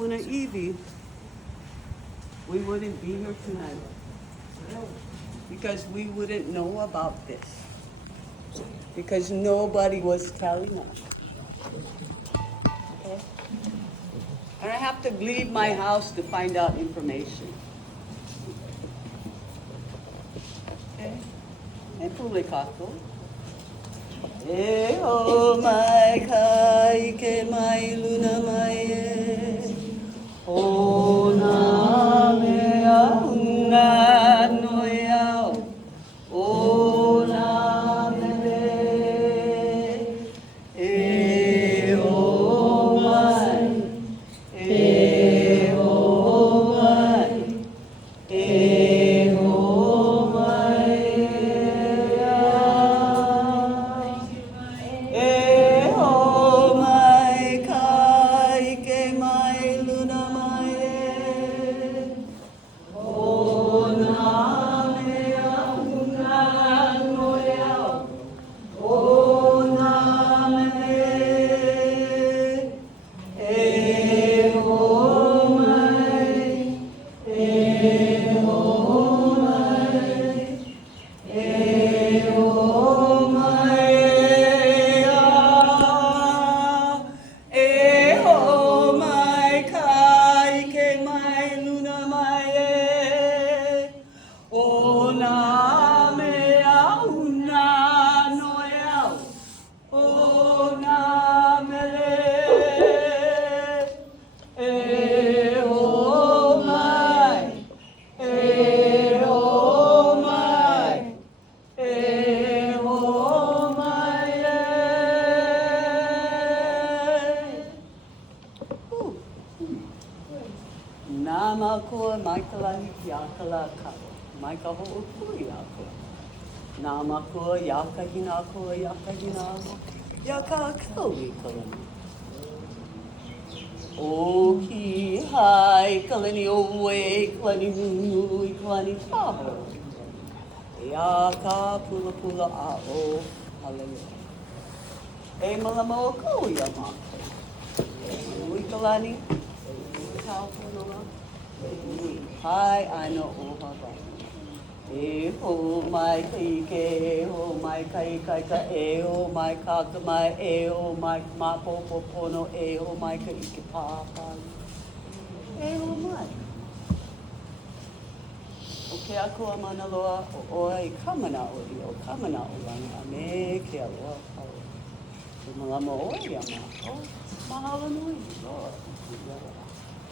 Puna Evie, we wouldn't be here tonight. Because we wouldn't know about this. Because nobody was telling us. Okay? And I have to leave my house to find out information. Okay? And Pule kako. E o mai kai ke mai luna mai e. O na mea unga noi au. O na mele. E o mai. E o mai. E o mai. E o mai kai ke mai luna mai e. O na mea unga noi au. O na mele. E o mai. E o mai. E o mai. E o mai kai ke mai luna mai e. O na mea una noi au. O na mele. E o mai. E o mai. E o mai Nama koa maikalahi yakala ka. Maika ho'opui ako. Nama koa yakahina koa yakahina. Yaka kaui kalani. O ki hai kalani oe kalani nui kalani taho. Yaka pula pula a o hallelujah. E malama o kaui a mako. Nui kalani. Tau punoa. Nui hai ano o hava. E ho mai kai ke, ho mai kai kai ka, e ho mai kaka mai, e ho mai mapopo pono, e ho mai ka ike pāpai. E ho mai. O ke ako a mana loa o oa I kamana o I o kamana o langa a me ke aloha pau. E malama o I a ma. O, mahalo nui. Lord.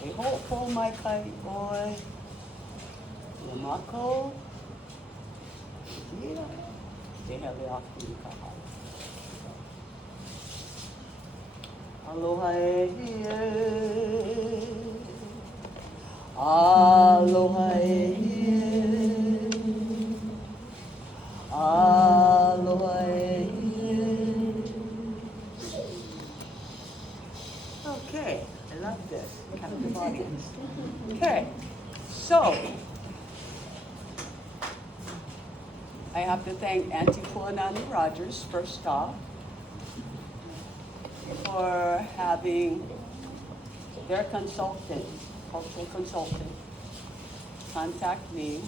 E ho'opo mai kai oi. E mako. Yeah. Te hele aku I ka hau. Aloha e hie. Aloha e hie. Aloha e hie. Okay, I love this. Captive audience. Okay, so I have to thank Aunty Kuanani Rogers, first off, for having their consultant, cultural consultant, contact me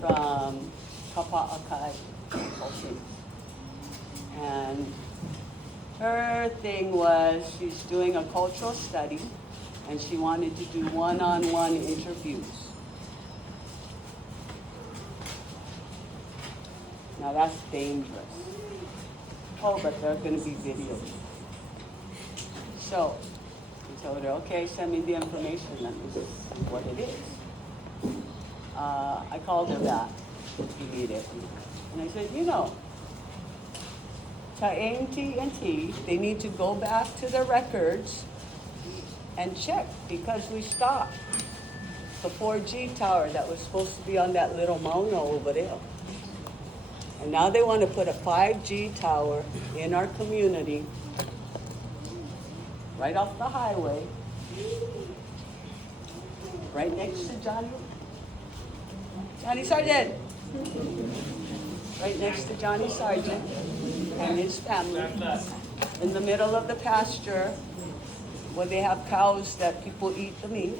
from Kaua'i Consulting. And her thing was she's doing a cultural study and she wanted to do one-on-one interviews. Now that's dangerous. Oh, but there are going to be videos. So I told her, okay, send me the information. Let me see what it is. I called her back immediately. And I said, you know, AT&T, they need to go back to the records and check because we stopped the 4G tower that was supposed to be on that little mauna over there. And now they want to put a 5G tower in our community, right off the highway, right next to Jonny Sargent, right next to Johnny Sargent and his family. in the middle of the pasture where they have cows that people eat the meat.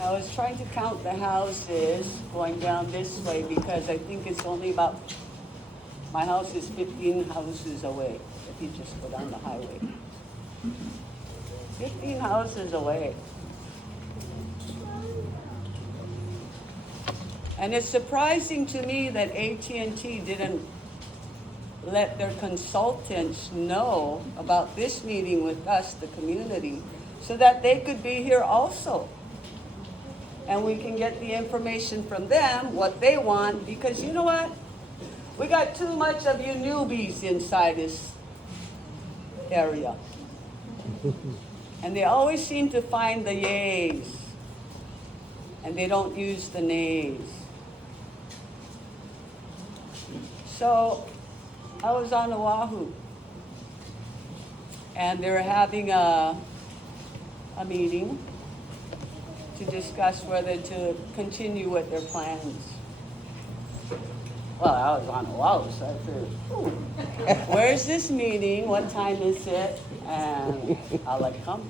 I was trying to count the houses going down this way because I think it's only about, my house is 15 houses away if you just go down the highway. 15 houses away. And it's surprising to me that AT&T didn't let their consultants know about this meeting with us, the community, so that they could be here also. And we can get the information from them, what they want, because you know what? We got too much of you newbies inside this area. And they always seem to find the yays, and they don't use the nays. So I was on Oahu, and they were having a meeting to discuss whether to continue with their plans. Well, I was on Oahu, so I figured, where's this meeting? What time is it? And I'll like come.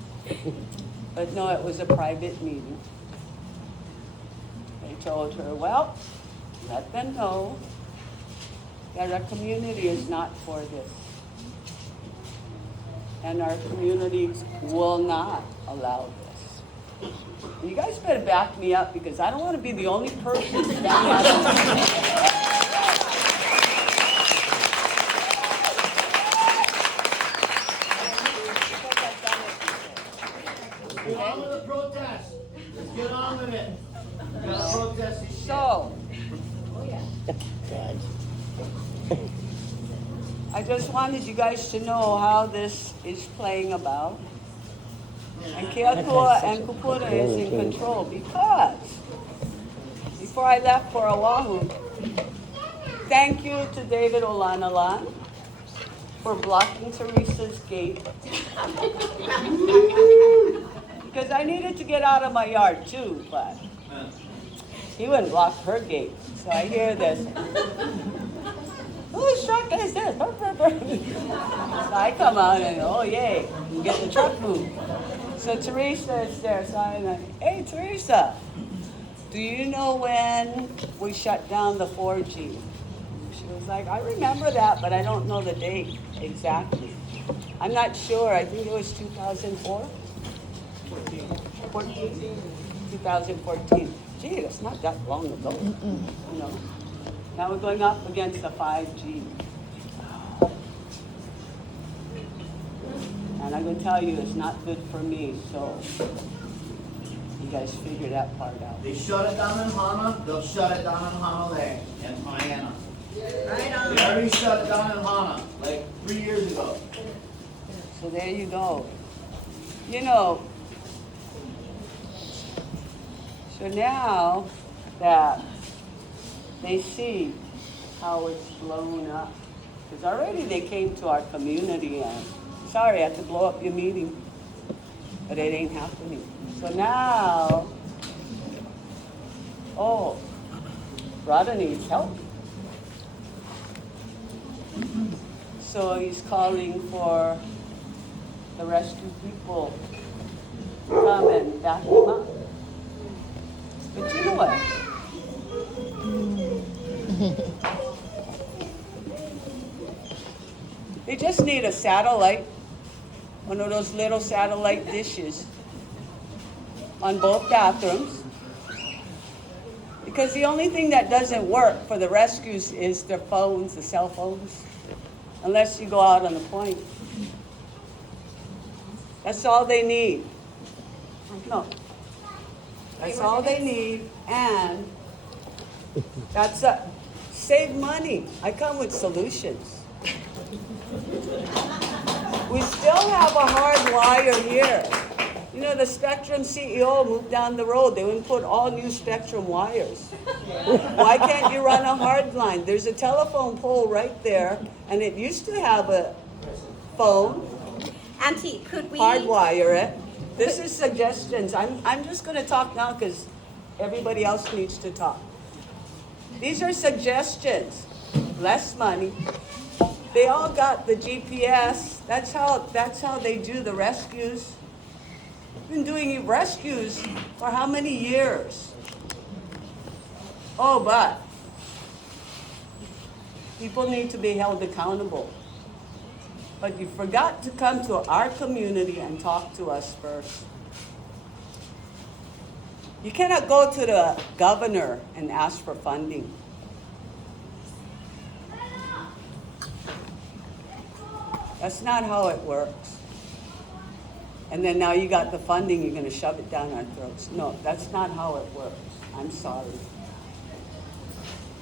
But no, it was a private meeting. They told her, well, let them know that our community is not for this. And our community will not allow this. You guys better back me up because I don't want to be the only person standing out. Get on with the protest. Let's get on with it. We gotta protest this shit. So, I just wanted you guys to know how this is playing about. And Keatua and Kupuna is in control because before I left for Oahu, thank you to David Olanalan for blocking Teresa's gate. Because I needed to get out of my yard too, but he wouldn't block her gate. So I hear this. Whose truck is this? So I come out and, oh yay, and get the truck moved. So Teresa is there, so I'm like, hey Teresa, do you know when we shut down the 4G? She was like, I remember that, but I don't know the date exactly. I'm not sure, I think it was 2004? 14? 2014. Gee, that's not that long ago. You know. Now we're going up against the 5G. And I'm going to tell you, it's not good for me, so you guys figure that part out. They shut it down in Hana, they'll shut it down in Hanalei and Hyanna. Right on. They already shut it down in Hana, like 3 years ago. So there you go. You know, so now that they see how it's blown up, because already they came to our community and, sorry, I had to blow up your meeting, but it ain't happening. So now, oh, Rada needs help. So he's calling for the rescue people to come and back him up. But you know what? They just need a satellite, one of those little satellite dishes on both bathrooms. Because the only thing that doesn't work for the rescues is their phones, the cell phones, unless you go out on the point. That's all they need. No. That's all they need, and that's save money. I come with solutions. We still have a hard wire here. You know, the Spectrum CEO moved down the road. They wouldn't put all new Spectrum wires. Why can't you run a hard line? There's a telephone pole right there, and it used to have a phone. Auntie, could we Hardwire it. This is suggestions. I'm just going to talk now because everybody else needs to talk. These are suggestions. Less money, They all got the GPS. That's how they do the rescues. Been doing rescues for how many years? Oh, but people need to be held accountable. But you forgot to come to our community and talk to us first. You cannot go to the governor and ask for funding. That's not how it works. And then now you got the funding, you're going to shove it down our throats. No, that's not how it works. I'm sorry.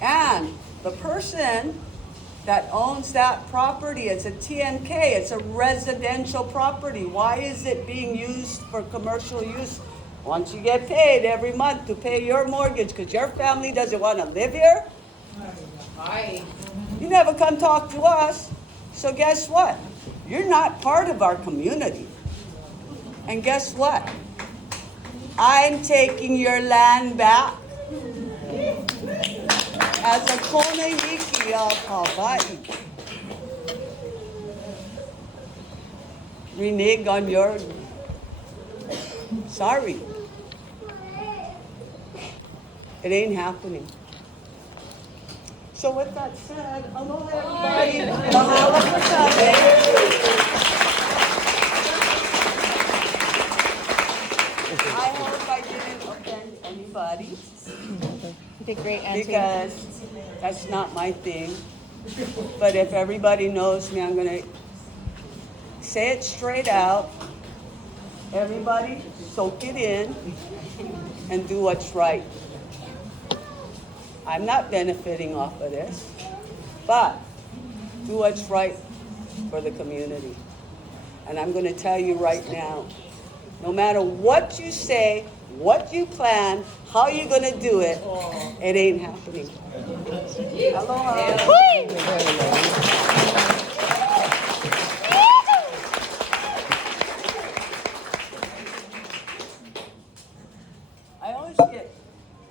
And the person that owns that property, it's a TNK, it's a residential property. Why is it being used for commercial use? Once you get paid every month to pay your mortgage because your family doesn't want to live here, you never come talk to us. So guess what? You're not part of our community. And guess what? I'm taking your land back as a Kaua'i of Kaua'i. Renege on your... Sorry. It ain't happening. So with that said, hello everybody. Mahalo for coming. I hope I didn't offend anybody. You did great, Aunty. Because that's not my thing. But if everybody knows me, I'm going to say it straight out. Everybody soak it in and do what's right. I'm not benefiting off of this, but do what's right for the community. And I'm going to tell you right now, no matter what you say, what you plan, how you're going to do it, it ain't happening. Aloha. I always get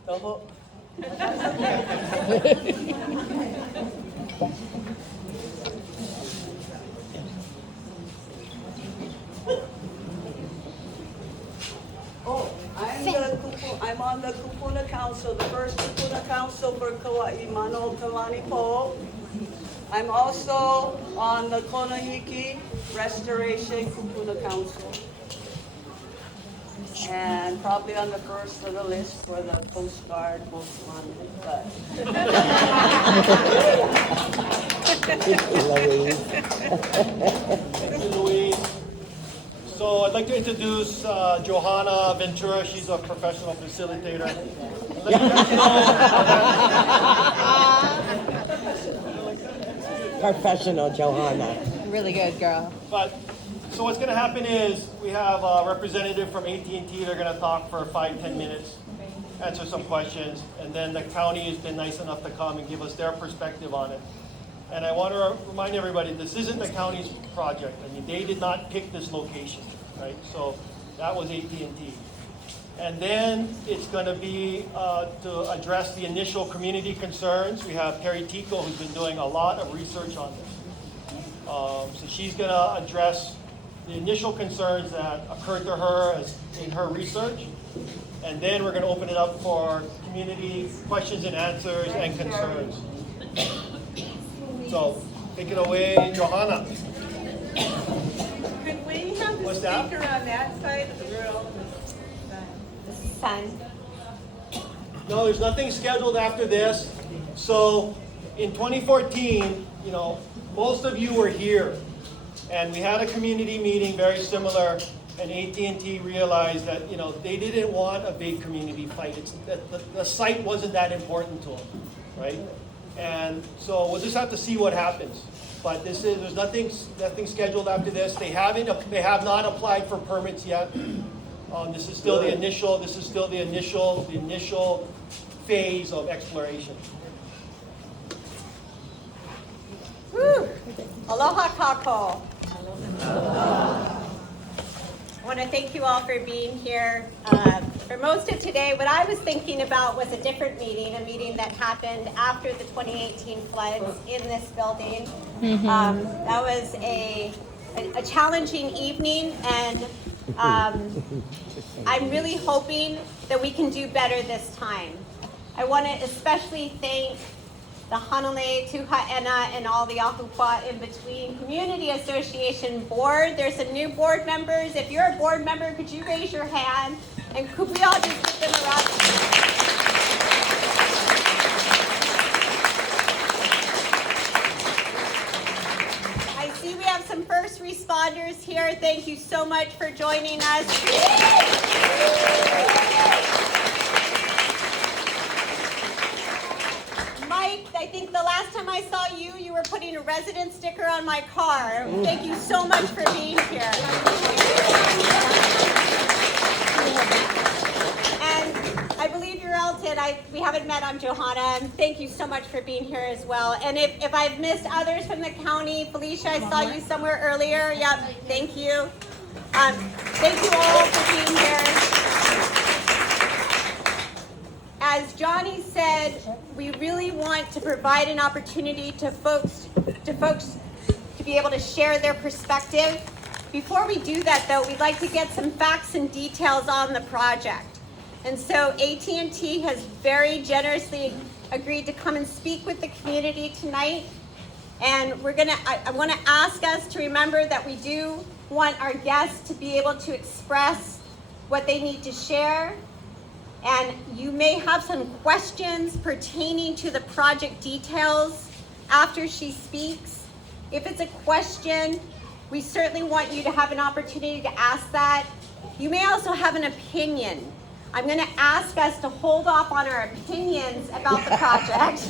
the hook. I'm on the Kupuna Council, the first Kupuna Council for Kaua'i Mano Kalani Po. I'm also on the Konahiki Restoration Kupuna Council. And probably on the first of the list for the Coast Guard most wanted, but. Thank you, Louise. So I'd like to introduce Johanna Ventura. She's a professional facilitator. I'd like to Professional Johanna. Really good, girl. So what's going to happen is we have a representative from AT&T. They're going to talk for 5-10 minutes, answer some questions, and then the county has been nice enough to come and give us their perspective on it. And I want to remind everybody, this isn't the county's project. I mean, they did not pick this location, right? So that was AT&T. And then it's going to be to address the initial community concerns. We have Terry Tico, who's been doing a lot of research on this. So she's going to address the initial concerns that occurred to her in her research. And then we're going to open it up for community questions and answers and concerns. So, take it away, Johanna. Could we have the What's that? speaker on that side of the room? Son. No, there's nothing scheduled after this. So, in 2014, most of you were here. And we had a community meeting very similar, and AT&T realized that, they didn't want a big community fight. The site wasn't that important to them, right? And so we'll just have to see what happens. But there's nothing scheduled after this. They have not applied for permits yet. This is still the initial phase of exploration. Woo. Aloha kako. I want to thank you all for being here. For most of today, what I was thinking about was a different meeting, a meeting that happened after the 2018 floods in this building. That was a challenging evening, and I'm really hoping that we can do better this time. I want to especially thank the Hanalei, Tuhaena, and all the Ahupa in between Community Association Board. There's some new board members. If you're a board member, could you raise your hand? And could we all just give them a round? I see we have some first responders here. Thank you so much for joining us. I think the last time I saw you, you were putting a resident sticker on my car. Thank you so much for being here. And I believe you're Elton. We haven't met. I'm Johanna. And thank you so much for being here as well. And if I've missed others from the county, Felicia, I saw you somewhere earlier. Yep, thank you. Thank you all for being here. As Jonny said, we really want to provide an opportunity to folks to be able to share their perspective. Before we do that, though, we'd like to get some facts and details on the project. And so AT&T has very generously agreed to come and speak with the community tonight. And I want to ask us to remember that we do want our guests to be able to express what they need to share. And you may have some questions pertaining to the project details after she speaks. If it's a question, we certainly want you to have an opportunity to ask that. You may also have an opinion. I'm going to ask us to hold off on our opinions about the project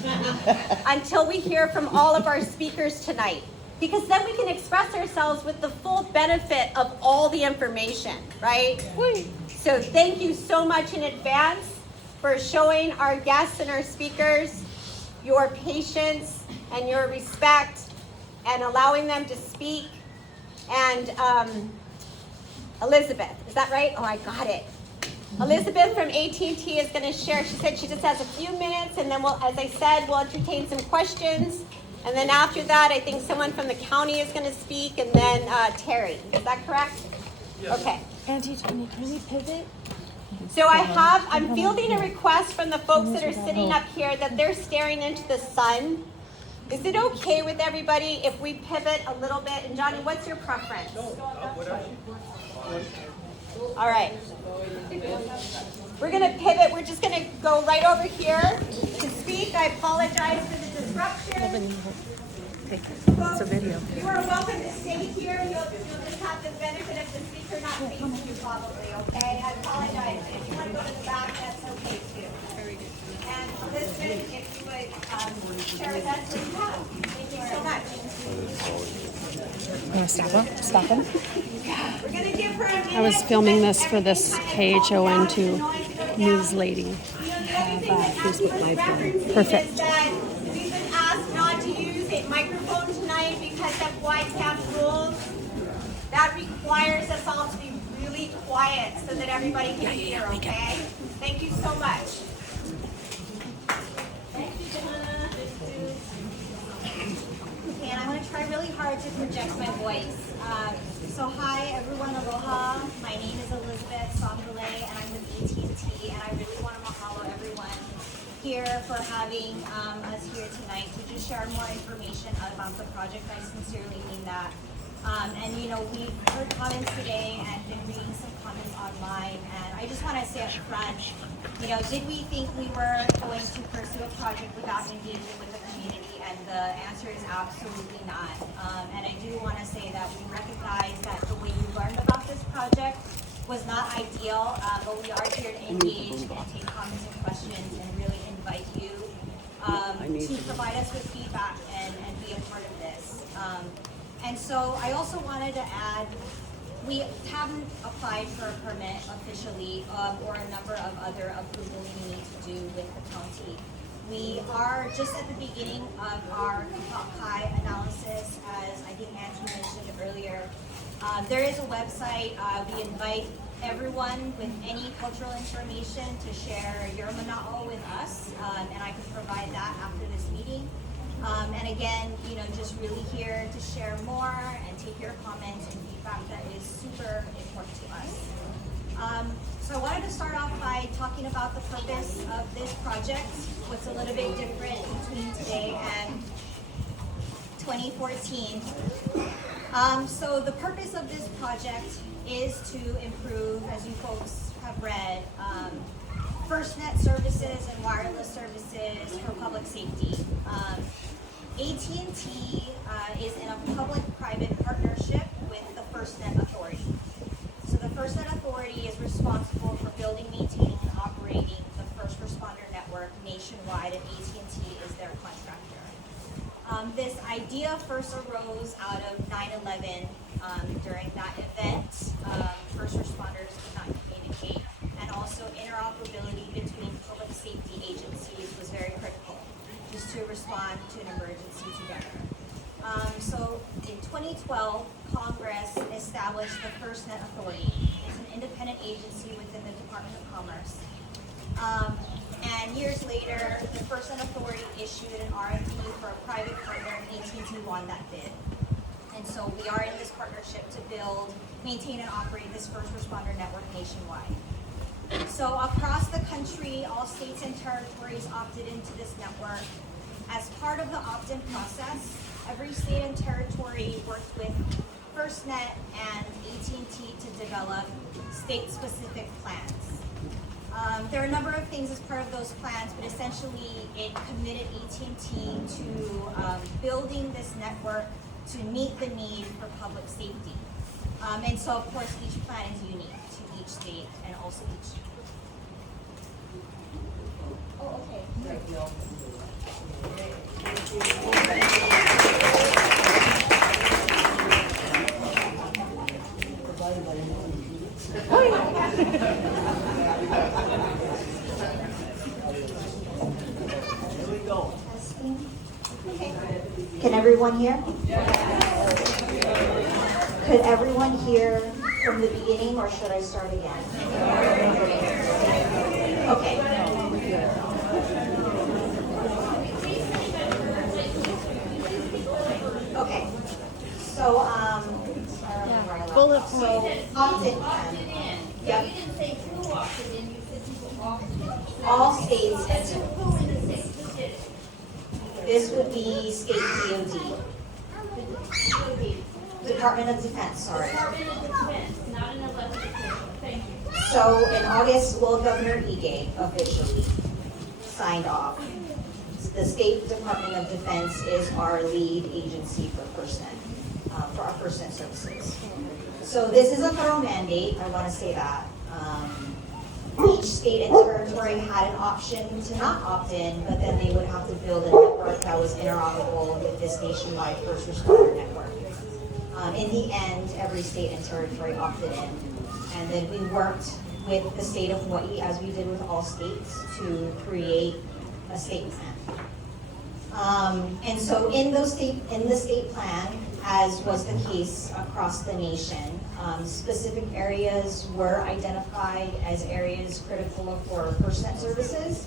until we hear from all of our speakers tonight. Because then we can express ourselves with the full benefit of all the information, right? So thank you so much in advance for showing our guests and our speakers your patience and your respect and allowing them to speak. And Elizabeth, is that right? Oh, I got it. Elizabeth from AT&T is going to share. She said she just has a few minutes, and then as I said, we'll entertain some questions. And then after that, I think someone from the county is going to speak, and then Terry. Is that correct? Yes. Okay. Auntie, can we pivot? So I'm fielding a request from the folks that are sitting up here that they're staring into the sun. Is it okay with everybody if we pivot a little bit? And Jonny, what's your preference? All right. We're going to pivot. We're just going to go right over here to speak. I apologize for the disruption. It's a video. You are welcome to stay here. You'll just have the benefit of the speaker not facing you probably, okay? I apologize. If you want to go to the back, that's okay too. And Elizabeth, if you would share with us what you have. Thank you so much. Want to stop him? We're going to give her a minute. I was filming this for this KHON2 news lady. Perfect. We've been asked not to use a microphone tonight because of YCAP rules. That requires us all to be really quiet so that everybody can hear, okay? Thank you so much. Thank you, Johanna. Okay, and I'm going to try really hard to project my voice. So hi, everyone. Aloha. My name is Elizabeth Songvilay, and I'm with AT&T, and I really want to mahalo everyone here for having us here tonight to just share more information about the project. I sincerely mean that. And you know, we've heard comments today and been reading some comments online, and I just want to say up front, you know, did we think we were going to pursue a project without engaging with the community? And the answer is absolutely not. And I do want to say that we recognize that the way we learned about this project was not ideal, but we are here to engage and take comments and questions and really invite you to provide us with feedback and be a part of this. And so I also wanted to add, we haven't applied for a permit officially or a number of other approvals we need to do with the county. We are just at the beginning of our Kaua'i analysis, as I think Aunty mentioned earlier. There is a website. We invite everyone with any cultural information to share your mana'o with us, and I can provide that after this meeting. And again, just really here to share more and take your comments and feedback that is super important to us. So I wanted to start off by talking about the purpose of this project, what's a little bit different between today and 2014. So the purpose of this project is to improve, as you folks have read, FirstNet services and wireless services for public safety. AT&T is in a public-private partnership with the FirstNet Authority. So the FirstNet Authority is responsible for building, maintaining, and operating the first responder network nationwide, and AT&T is their contractor. This idea first arose out of 9/11. During that event, first responders could not communicate, and also interoperability between public safety agencies was very critical, just to respond to an emergency together. So in 2012, Congress established the FirstNet Authority. It's an independent agency within the Department of Commerce. And years later, the FirstNet Authority issued an RFP for a private partner, and AT&T won that bid. And so we are in this partnership to build, maintain, and operate this first responder network nationwide. So across the country, all states and territories opted into this network. As part of the opt-in process, every state and territory worked with FirstNet and AT&T to develop state-specific plans. There are a number of things as part of those plans, but essentially it committed AT&T to building this network to meet the need for public safety. And so, of course, each plan is unique to each state and also each. Oh, okay. Can everyone hear? Could everyone hear from the beginning, or should I start again? Okay. Okay. So, bullet point. So, opt-in plan. Yep. You didn't say who opted in, you said people opted in. All states, And so who in the states who did it? this would be state DOD. Department of Defense, sorry. Department of Defense, not an elected official. Thank you. So in August, Governor Ige officially signed off. The State Department of Defense is our lead agency for FirstNet, for our FirstNet services. So this is a federal mandate, I want to say that. Each state and territory had an option to not opt in, but then they would have to build a network that was interoperable with this nationwide first responder network. In the end, every state and territory opted in, and then we worked with the state of Hawaii, as we did with all states, to create a state plan. And so in the state plan, as was the case across the nation, specific areas were identified as areas critical for FirstNet services,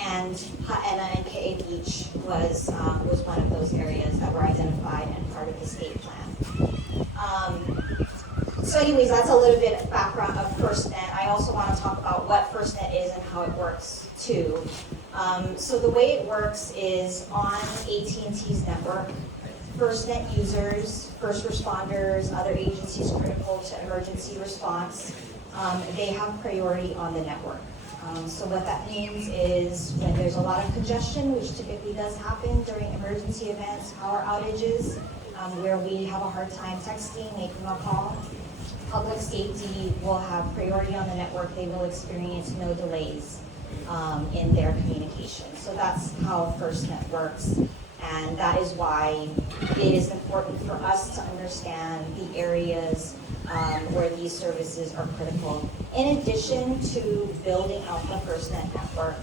and Ha'ena and Ke'e Beach was one of those areas that were identified and part of the state plan. So anyways, that's a little bit of background of FirstNet. I also want to talk about what FirstNet is and how it works too. So the way it works is on AT&T's network, FirstNet users, first responders, other agencies critical to emergency response, they have priority on the network. So what that means is when there's a lot of congestion, which typically does happen during emergency events, power outages, where we have a hard time texting, making a call, public safety will have priority on the network. They will experience no delays in their communication. So that's how FirstNet works. And that is why it is important for us to understand the areas where these services are critical. In addition to building out the FirstNet network,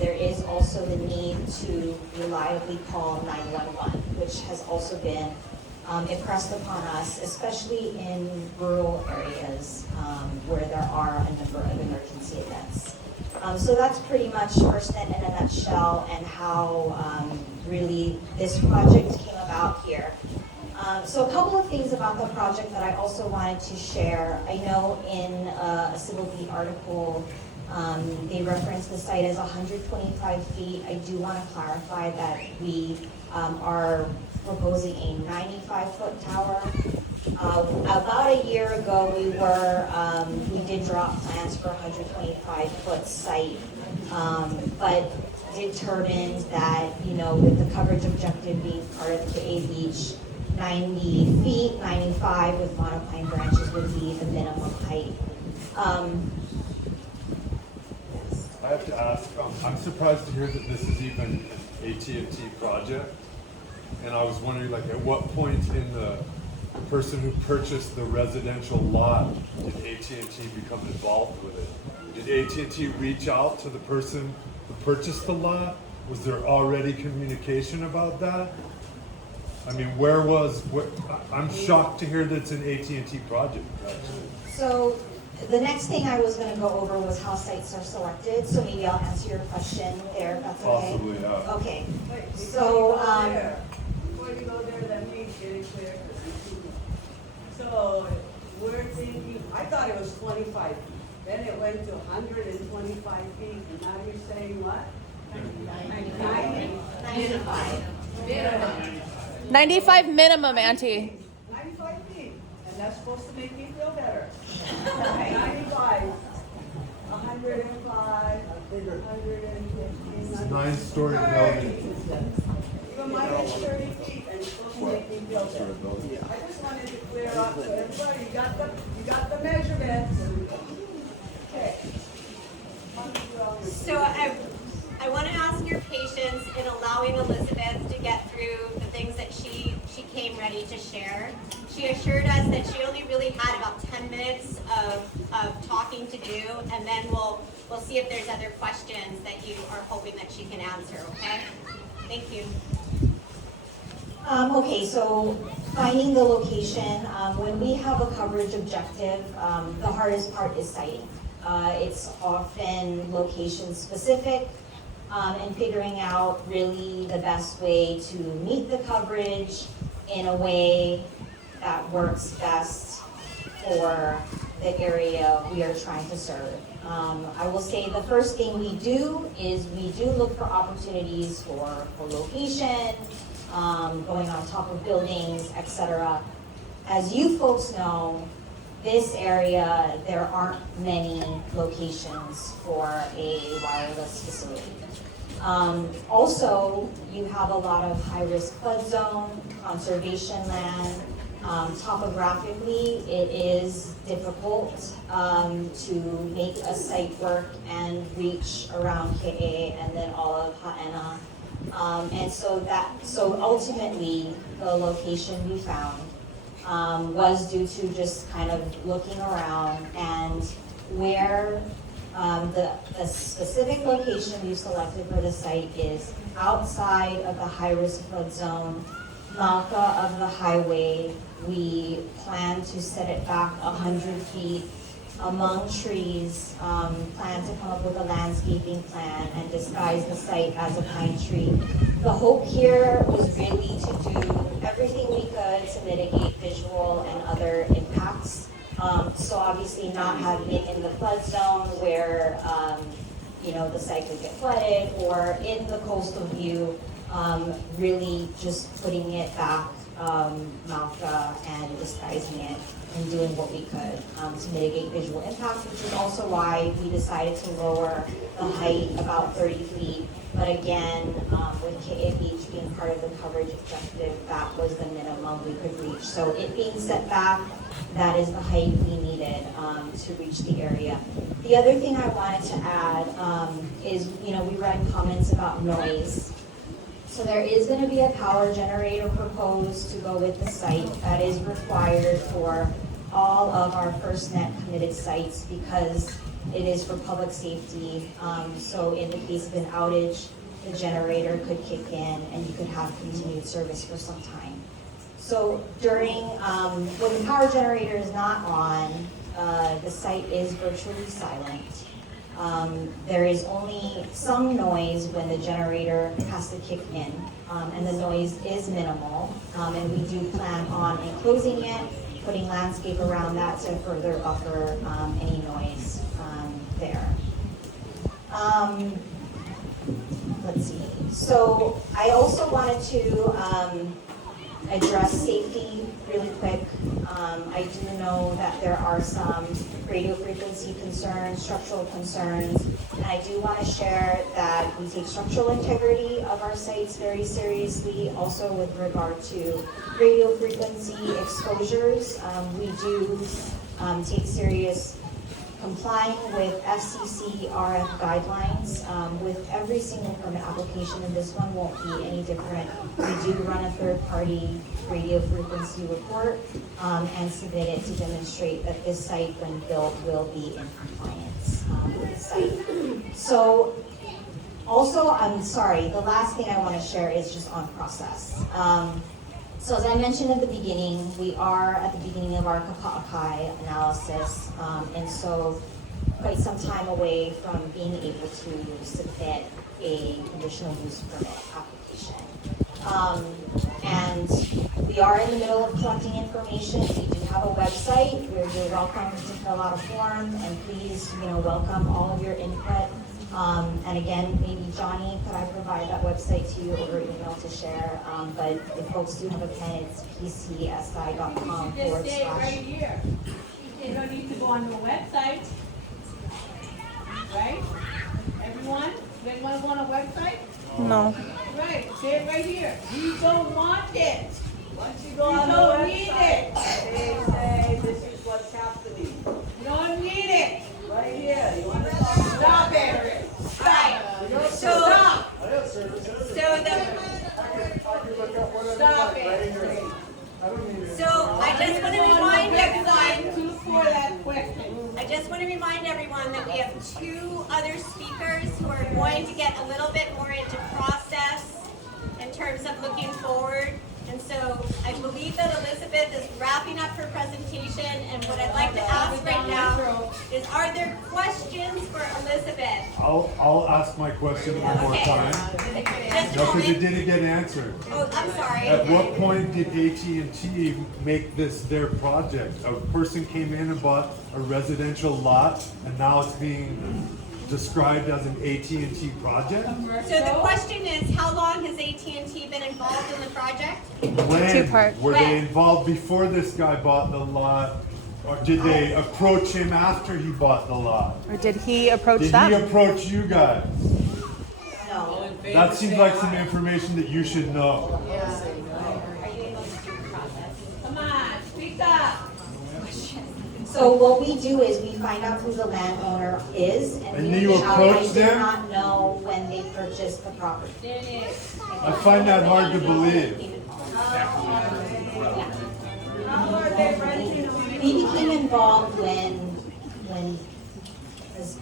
there is also the need to reliably call 911, which has also been it pressed upon us, especially in rural areas where there are a number of emergency events. So that's pretty much FirstNet in a nutshell and how really this project came about here. So a couple of things about the project that I also wanted to share. I know in a Civil Beat article, they referenced the site as 125 feet. I do want to clarify that we are proposing a 95-foot tower. About a year ago, we did drop plans for a 125-foot site, but determined that, with the coverage objective being part of the Kaua'i Beach, 90 feet, 95 with monopine branches would be the minimum height. I have to ask, I'm surprised to hear that this is even an AT&T project. And I was wondering, like, at what point in the person who purchased the residential lot did AT&T become involved with it? Did AT&T reach out to the person who purchased the lot? Was there already communication about that? I mean, I'm shocked to hear that it's an AT&T project, actually. So the next thing I was going to go over was how sites are selected. So maybe I'll answer your question there, if that's okay. Possibly, yeah. Okay. Before you go there, let me get it clear. So we're thinking, I thought it was 25 feet. Then it went to 125 feet, and now you're saying what? 95. 95 minimum, Auntie. 95 feet, and that's supposed to make me feel better. 95, 105, 115. It's a 9-story building. Even mine is 30 feet, and it's supposed to make me feel better. I just wanted to clear up, so everybody, you got the measurements. Okay. So I want to ask your patience in allowing Elizabeth to get through the things that she came ready to share. She assured us that she only really had about 10 minutes of talking to do, and then we'll see if there's other questions that you are hoping that she can answer, okay? Thank you. Okay, so finding the location, when we have a coverage objective, the hardest part is siting. It's often location specific, and figuring out really the best way to meet the coverage in a way that works best for the area we are trying to serve. I will say the first thing we do is we do look for opportunities for location, going on top of buildings, etc. As you folks know, this area, there aren't many locations for a wireless facility. Also, you have a lot of high-risk flood zone, conservation land. Topographically, it is difficult to make a site work and reach around Kaua'i and then all of Ha'ena. And so ultimately, the location we found was due to just kind of looking around, and where the specific location we selected for the site is outside of the high-risk flood zone, Malka of the highway. We plan to set it back 100 feet among trees, plan to come up with a landscaping plan and disguise the site as a pine tree. The hope here was really to do everything we could to mitigate visual and other impacts. So obviously not having it in the flood zone where the site could get flooded, or in the coastal view, really just putting it back Malka and disguising it and doing what we could to mitigate visual impact, which is also why we decided to lower the height about 30 feet. But again, with Kaua'i Beach being part of the coverage objective, that was the minimum we could reach. So it being set back, that is the height we needed to reach the area. The other thing I wanted to add is, we read comments about noise. So there is going to be a power generator proposed to go with the site that is required for all of our FirstNet committed sites because it is for public safety. So in the case of an outage, the generator could kick in and you could have continued service for some time. So during, when the power generator is not on, the site is virtually silent. There is only some noise when the generator has to kick in, and the noise is minimal. And we do plan on enclosing it, putting landscape around that to further buffer any noise there. Let's see. So I also wanted to address safety really quick. I do know that there are some radio frequency concerns, structural concerns, and I do want to share that we take structural integrity of our sites very seriously, also with regard to radio frequency exposures. We do take serious complying with FCC RF guidelines with every single permit application, and this one won't be any different. We do run a third-party radio frequency report and submit it to demonstrate that this site, when built, will be in compliance with the site. So, also, I'm sorry, the last thing I want to share is just on process. So as I mentioned at the beginning, we are at the beginning of our Kaua'i analysis, and so quite some time away from being able to submit a conditional use permit application. And we are in the middle of collecting information. We do have a website where you're welcome to fill out a form, and please, welcome all of your input. And again, maybe Jonny, could I provide that website to you over email to share? But if folks do have a pen, it's pcsi.com/. Just stay right here. You don't need to go on the website. Right? Everyone? You want to go on a website? No. Right, say it right here. You don't want it. Once you go on the don't website, need it. they say this is what's happening. You don't need it. Right here, you want to talk Stop it. Right. So, Stop. Stop it. So I just want to remind everyone. For that question. I just want to remind everyone that we have two other speakers who are going to get a little bit more into process in terms of looking forward. And so I believe that Elizabeth is wrapping up her presentation, and what I'd like to ask right now is, are there questions for Elizabeth? I'll ask my question one more time. Just a No, because it moment. didn't get answered. Oh, I'm sorry. At what point did AT&T make this their project? A person came in and bought a residential lot, and now it's being described as an AT&T project? So the question is, how long has AT&T been involved in the project? When? Two-part. Were When? they involved before this guy bought the lot? Or did they approach him after he bought the lot? Or did he approach Did them? he approach you guys? No. That seems like some information that you should know. Come on, speak up. So what we do is we find out who the landowner is, and And we you reach out. approach I do them? not know when they purchased the property. I find that hard to believe. How are they renting? We became involved when, as,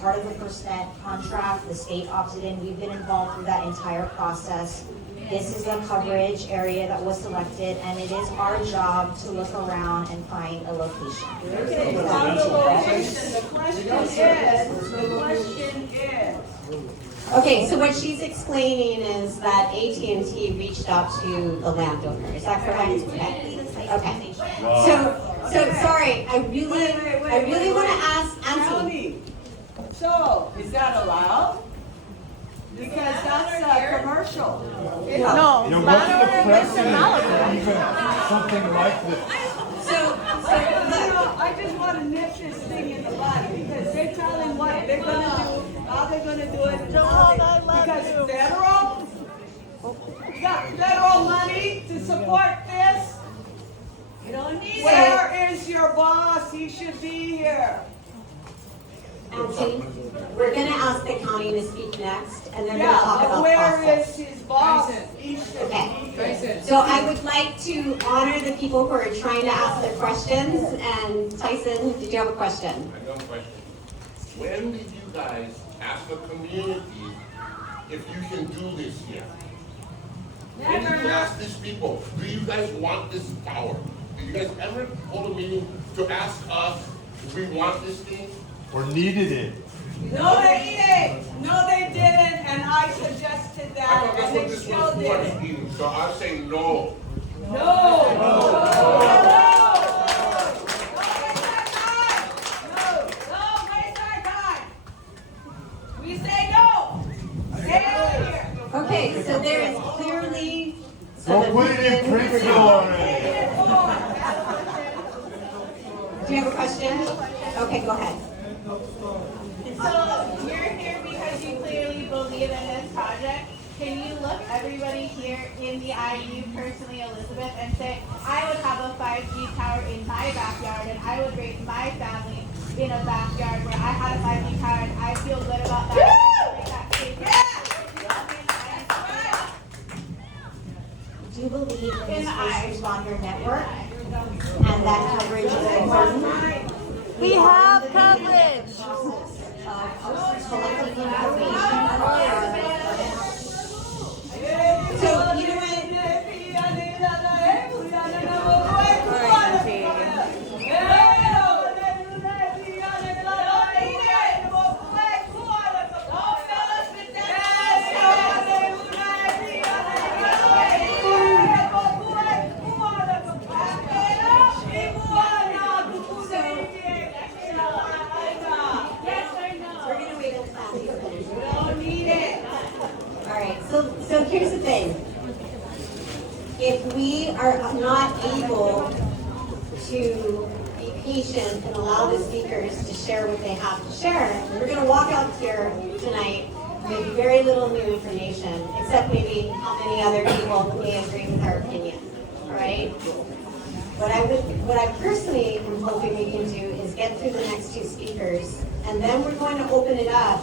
part of the percent contract, the state opted in. We've been involved through that entire process. This is a coverage area that was selected, and it is our job to look around and find a location. Okay, on the location, the question is, Okay, so what she's explaining is that AT&T reached out to the landowner. Is that correct? Okay. So sorry. I really want to ask Aunty. County. So, is that allowed? Because that's commercial. No. You know, what's the precedent for even something like this? I just want to nip this thing in the bud because they're telling what they're gonna do, how they're gonna do it. Because federal, you got federal money to support this. You don't need it. Where is your boss? He should be here. Aunty, we're going to ask the county to speak next, and then we'll talk Yeah, about where process. is his boss? He should Okay. be here. So I would like to honor the people who are trying to ask their questions. And Tyson, did you have a question? I have a question. When did you guys ask the community if you can do this here? We need to ask these people, do you guys want this power? Did you guys ever hold a meeting to ask us if we want this thing? Or needed it? No, they didn't. No, they didn't, and I suggested I that, thought that's and what they this still was for, didn't. meeting, so I'm saying no. We say no. Stay over here. Okay, so there is clearly Don't put it in principle already. Do you have a question? Okay, go ahead. So you're here because you clearly believe in this project. Can you look everybody here in the eye, you personally, Elizabeth, and say, I would have a 5G tower in my backyard and I would raise my family in a backyard where I had a 5G tower and I feel good about that. Do you believe in this first responder network and that coverage is important? We have coverage. Collecting information. So, you know what? We're gonna wait until after you finish. We don't need it. All right, so here's the thing. If we are not able to be patient and allow the speakers to share what they have to share, we're gonna walk out here tonight with very little new information, except maybe how many other people may agree with our opinion, all right? What I personally am hoping we can do is get through the next two speakers, and then we're going to open it up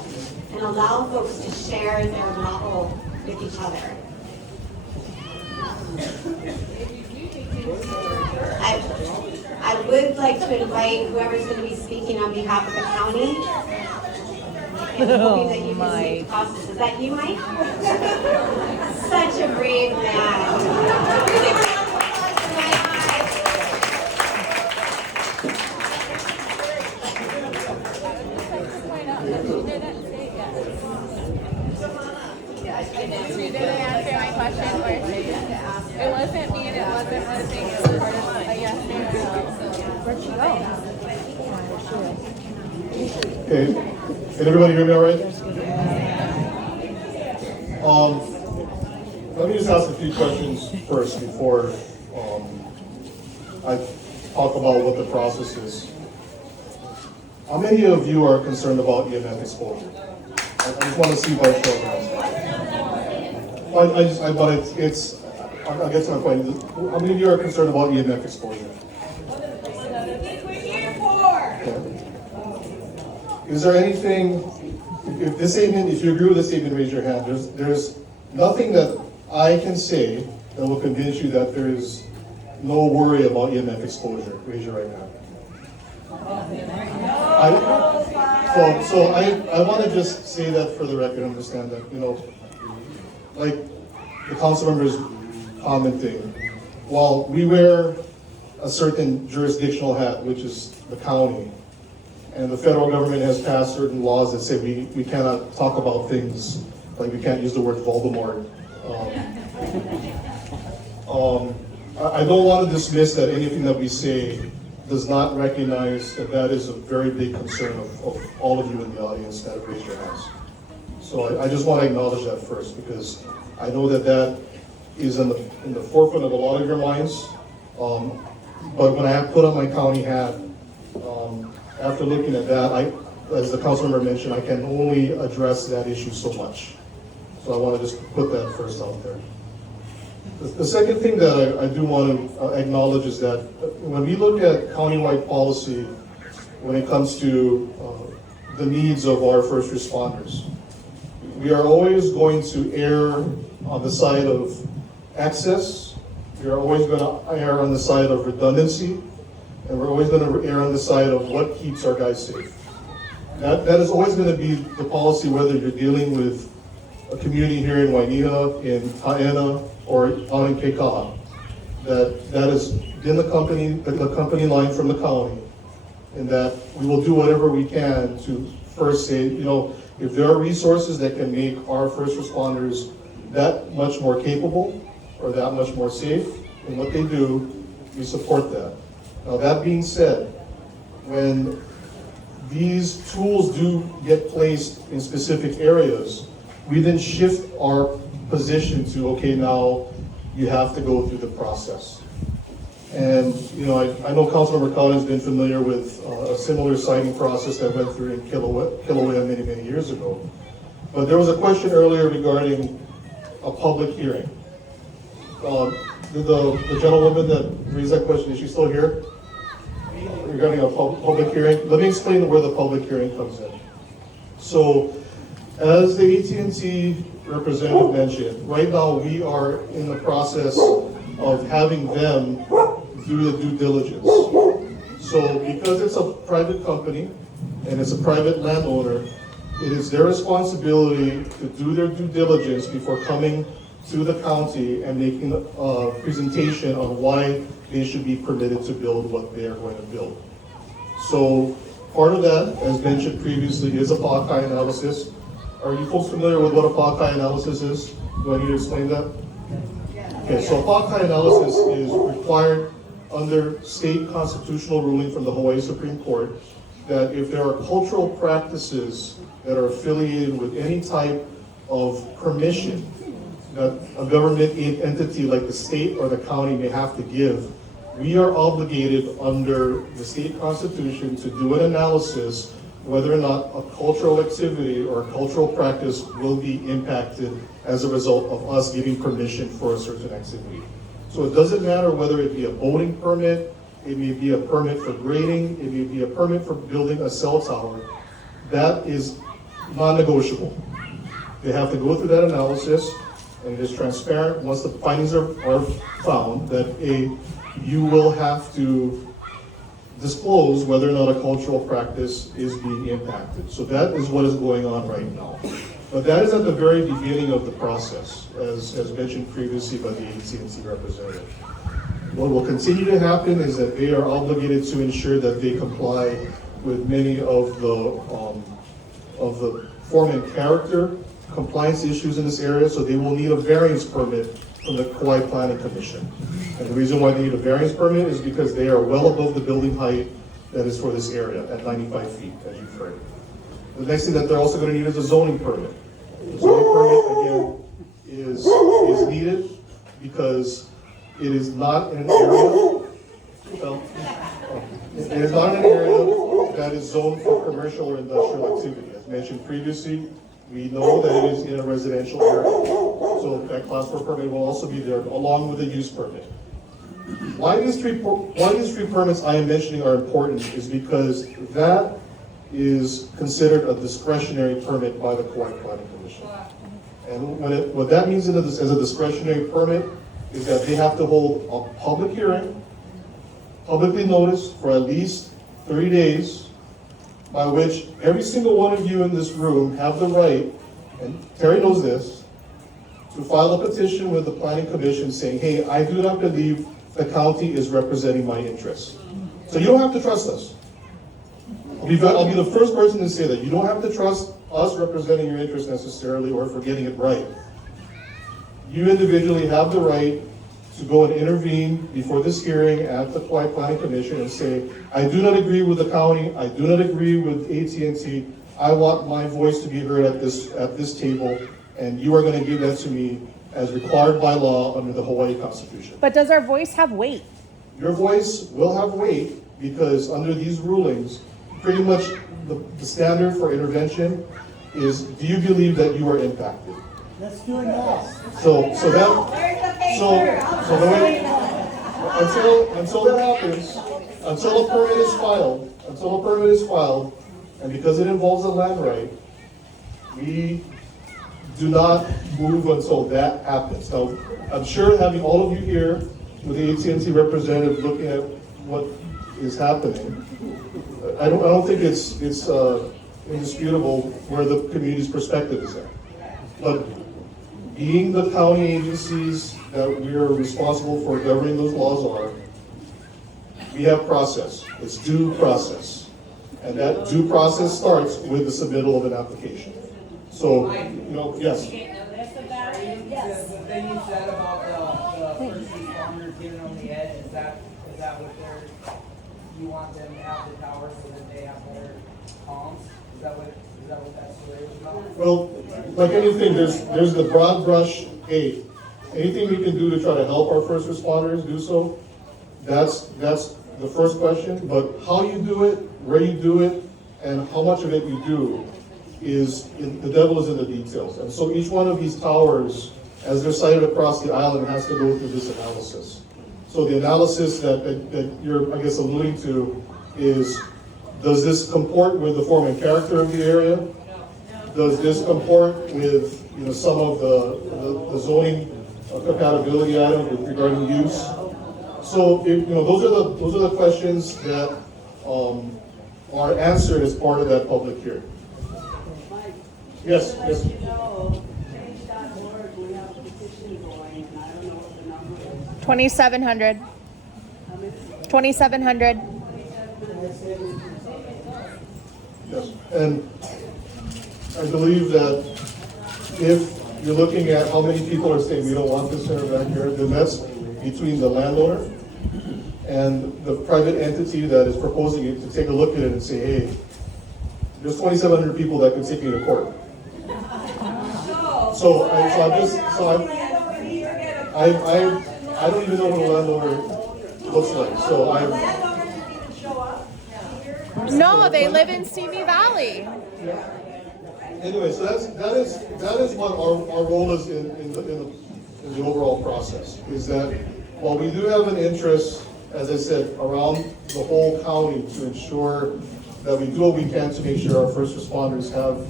and allow folks to share their model with each other. I would like to invite whoever's going to be speaking on behalf of the county. I'm hoping that you can speak to us. Is that you, Mike? Such a brave man. She didn't answer my question, or it wasn't me and it wasn't one thing, it was a yes and no. Where'd she go? Okay, can everybody hear me all right? Let me just ask a few questions first before I talk about what the process is. How many of you are concerned about EMF exposure? I just want to see by show of hands. I'll get to my point. How many of you are concerned about EMF exposure? Okay. Is there anything, if you agree with this statement, raise your hand. There's nothing that I can say that will convince you that there is no worry about EMF exposure. Raise your right hand. I want to just say that for the record, understand that, like the council members commenting, while we wear a certain jurisdictional hat, which is the county, and the federal government has passed certain laws that say we cannot talk about things, like we can't use the word Voldemort. I don't want to dismiss that anything that we say does not recognize that that is a very big concern of all of you in the audience that have raised your hands. So I just want to acknowledge that first, because I know that that is in the forefront of a lot of your minds. But when I have put on my county hat, after looking at that, as the council member mentioned, I can only address that issue so much. So I want to just put that first out there. The second thing that I do want to acknowledge is that when we look at countywide policy, when it comes to the needs of our first responders, we are always going to err on the side of access, we are always going to err on the side of redundancy, and we're always going to err on the side of what keeps our guys safe. That is always going to be the policy, whether you're dealing with a community here in Wainea, in Haena, or out in Kaua'i, that is in the company line from the county, and that we will do whatever we can to first say, if there are resources that can make our first responders that much more capable or that much more safe in what they do, we support that. Now, that being said, when these tools do get placed in specific areas, we then shift our position to, okay, now you have to go through the process. And, I know Councilmember Kaua'i has been familiar with a similar siting process that went through in Kilauea many, many years ago. But there was a question earlier regarding a public hearing. The gentlewoman that raised that question, is she still here? Regarding a public hearing. Let me explain where the public hearing comes in. So, as the AT&T representative mentioned, right now we are in the process of having them do the due diligence. So, because it's a private company and it's a private landowner, it is their responsibility to do their due diligence before coming to the county and making a presentation on why they should be permitted to build what they are going to build. So part of that, as mentioned previously, is a Kaua'i analysis. Are you folks familiar with what a Kaua'i analysis is? Do I need to explain that? Okay, so a Kaua'i analysis is required under state constitutional ruling from the Hawaii Supreme Court that if there are cultural practices that are affiliated with any type of permission that a government entity like the state or the county may have to give, we are obligated under the state constitution to do an analysis whether or not a cultural activity or a cultural practice will be impacted as a result of us giving permission for a certain activity. So it doesn't matter whether it be a boating permit, it may be a permit for grading, it may be a permit for building a cell tower. That is non-negotiable. They have to go through that analysis, and it is transparent once the findings are found that you will have to disclose whether or not a cultural practice is being impacted. So that is what is going on right now. But that is at the very beginning of the process, as mentioned previously by the AT&T representative. What will continue to happen is that they are obligated to ensure that they comply with many of the form and character compliance issues in this area, so they will need a variance permit from the Kauai Planning Commission. And the reason why they need a variance permit is because they are well above the building height that is for this area at 95 feet, as you've heard. The next thing that they're also going to need is a zoning permit. The zoning permit, again, is needed because it is not in an area, it is not in an area that is zoned for commercial or industrial activity. As mentioned previously, we know that it is in a residential area. So that class 4 permit will also be there along with the use permit. Why these three permits I am mentioning are important is because that is considered a discretionary permit by the Kauai Planning Commission. And what that means as a discretionary permit is that they have to hold a public hearing, publicly noticed for at least 30 days, by which every single one of you in this room have the right, and Terry knows this, to file a petition with the Planning Commission saying, hey, I do not believe the county is representing my interests. So you don't have to trust us. I'll be the first person to say that. You don't have to trust us representing your interests necessarily or for getting it right. You individually have the right to go and intervene before this hearing at the Kauai Planning Commission and say, I do not agree with the county, I do not agree with AT&T, I want my voice to be heard at this table, and you are going to give that to me as required by law under the Hawaii Constitution. But does our voice have weight? Your voice will have weight because under these rulings, pretty much the standard for intervention is, do you believe that you are impacted? Let's do it now. So until that happens, until a permit is filed, and because it involves a land right, we do not move until that happens. Now, I'm sure having all of you here with the AT&T representative looking at what is happening, I don't think it's indisputable where the community's perspective is at. But being the county agencies that we are responsible for governing those laws are, we have process. It's due process. And that due process starts with the submittal of an application. So, yes. The thing you said about the first responders giving them the edge, is that what you want them to have the tower so that they have better comms? Is that what that story was about? Well, like anything, there's the broad brush aid. Anything we can do to try to help our first responders do so, that's the first question. But how you do it, where you do it, and how much of it you do the devil is in the details. And so each one of these towers, as they're sited across the island, has to go through this analysis. So the analysis that you're, I guess, alluding to is, does this comport with the form and character of the area? Does this comport with some of the zoning compatibility items with regarding use? So those are the questions that are answered as part of that public hearing. Yes. 2,700. 2,700. Yes, and I believe that if you're looking at how many people are saying we don't want this center back here, then that's between the landowner and the private entity that is proposing it to take a look at it and say, hey, there's 2,700 people that could take me to court. I don't even know what a landowner looks like. So No, they live in Simi Valley. Anyway, so that is what our role is in the overall process. Is that while we do have an interest, as I said, around the whole county to ensure that we do what we can to make sure our first responders have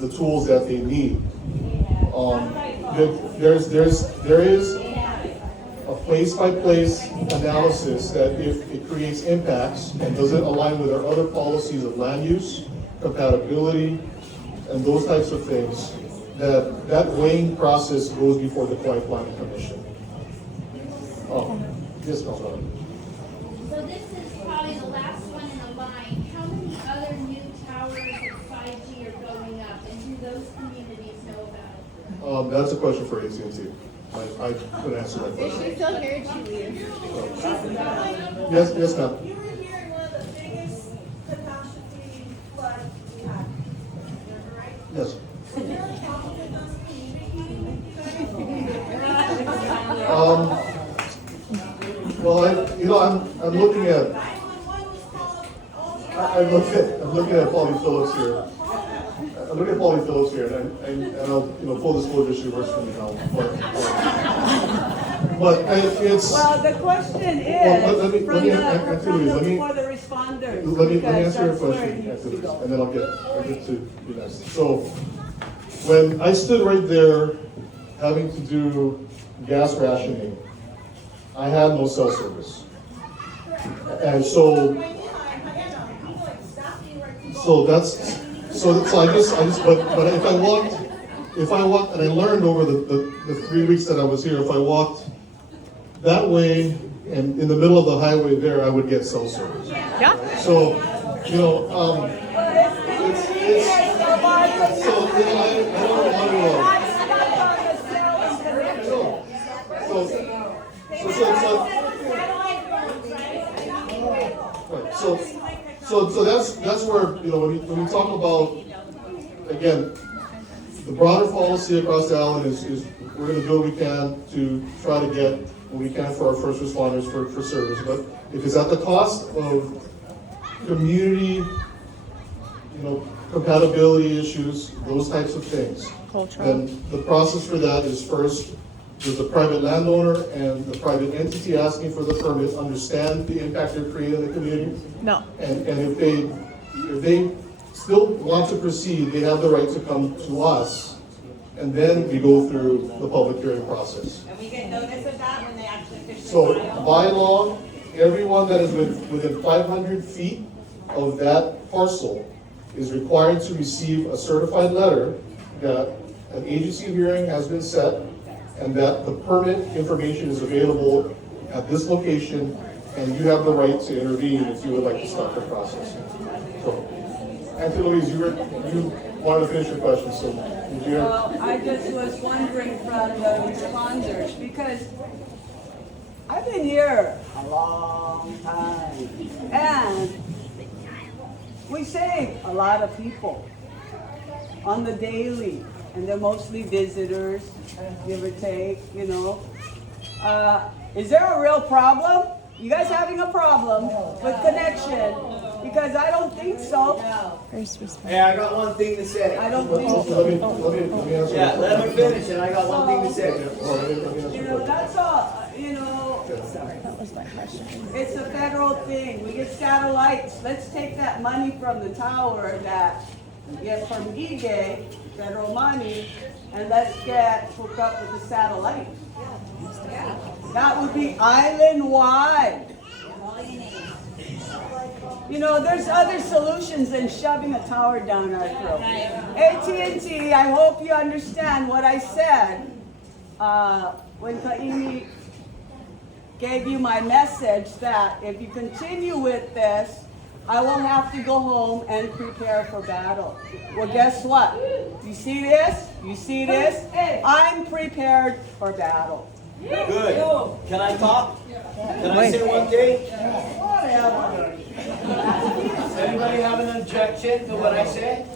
the tools that they need. There is a place-by-place analysis that if it creates impacts and doesn't align with our other policies of land use, compatibility, and those types of things, that weighing process goes before the Kaua'i Planning Commission. Yes, Councilor. So this is probably the last one in the line. How many other new towers of 5G are going up, and do those communities know about it? That's a question for AT&T. I couldn't answer that Is question. she still here? Louise? Yes, ma'am. You were here in one of the biggest catastrophe floods we had, right? Yes. So you're talking with us, communicating with you guys? Well, I'm looking at. I'm looking at Paulie Phillips here. I'm looking at Paulie Phillips here, and I'll full disclosure, she works for me now. But it's. Well, the question is for the responders. Let me answer your question, and then I'll get to you next. So, when I stood right there having to do gas rationing, I had no cell service, and so I just but if I walked, and I learned over the 3 weeks that I was here, if I walked that way and in the middle of the highway there, I would get cell service. Yeah. So, I don't want So that's where, when we talk about, again, the broader policy across the island is we're going to do what we can to try to get what we can for our first responders for service. But if it's at the cost of community, compatibility issues, those types of things, then the process for that is first, does the private landowner and the private entity asking for the permit understand the impact they're creating in the community? No. And if they still want to proceed, they have the right to come to us, and then we go through the public hearing process. And we get notice of that when they actually officially So file? by law, everyone that is within 500 feet of that parcel is required to receive a certified letter that an agency hearing has been set and that the permit information is available at this location, and you have the right to intervene if you would like to stop the process. So, Aunty Louise, you wanted to finish your question, so did you? Well, I just was wondering from the responders, because I've been here a long time, and we save a lot of people on the daily, and they're mostly visitors, give or take, you know. Is there a real problem? You guys having a problem with connection? Because I don't think so. Hey, I got one thing to say. I don't think so. Let me answer. Yeah, let me finish, and I got one thing to say. You know, that's all, you know. Sorry, that was my question. It's a federal thing. We get satellites. Let's take that money from the tower that we get from EGA, federal money, and let's get hooked up with the satellite. That would be island-wide. You know, there's other solutions than shoving a tower down our throat. AT&T, I hope you understand what I said when Kaua'i gave you my message that if you continue with this, I will have to go home and prepare for battle. Well, guess what? You see this? You see this? I'm prepared for battle. Good. Can I talk? Can I say one thing? Anybody have an objection to what I say?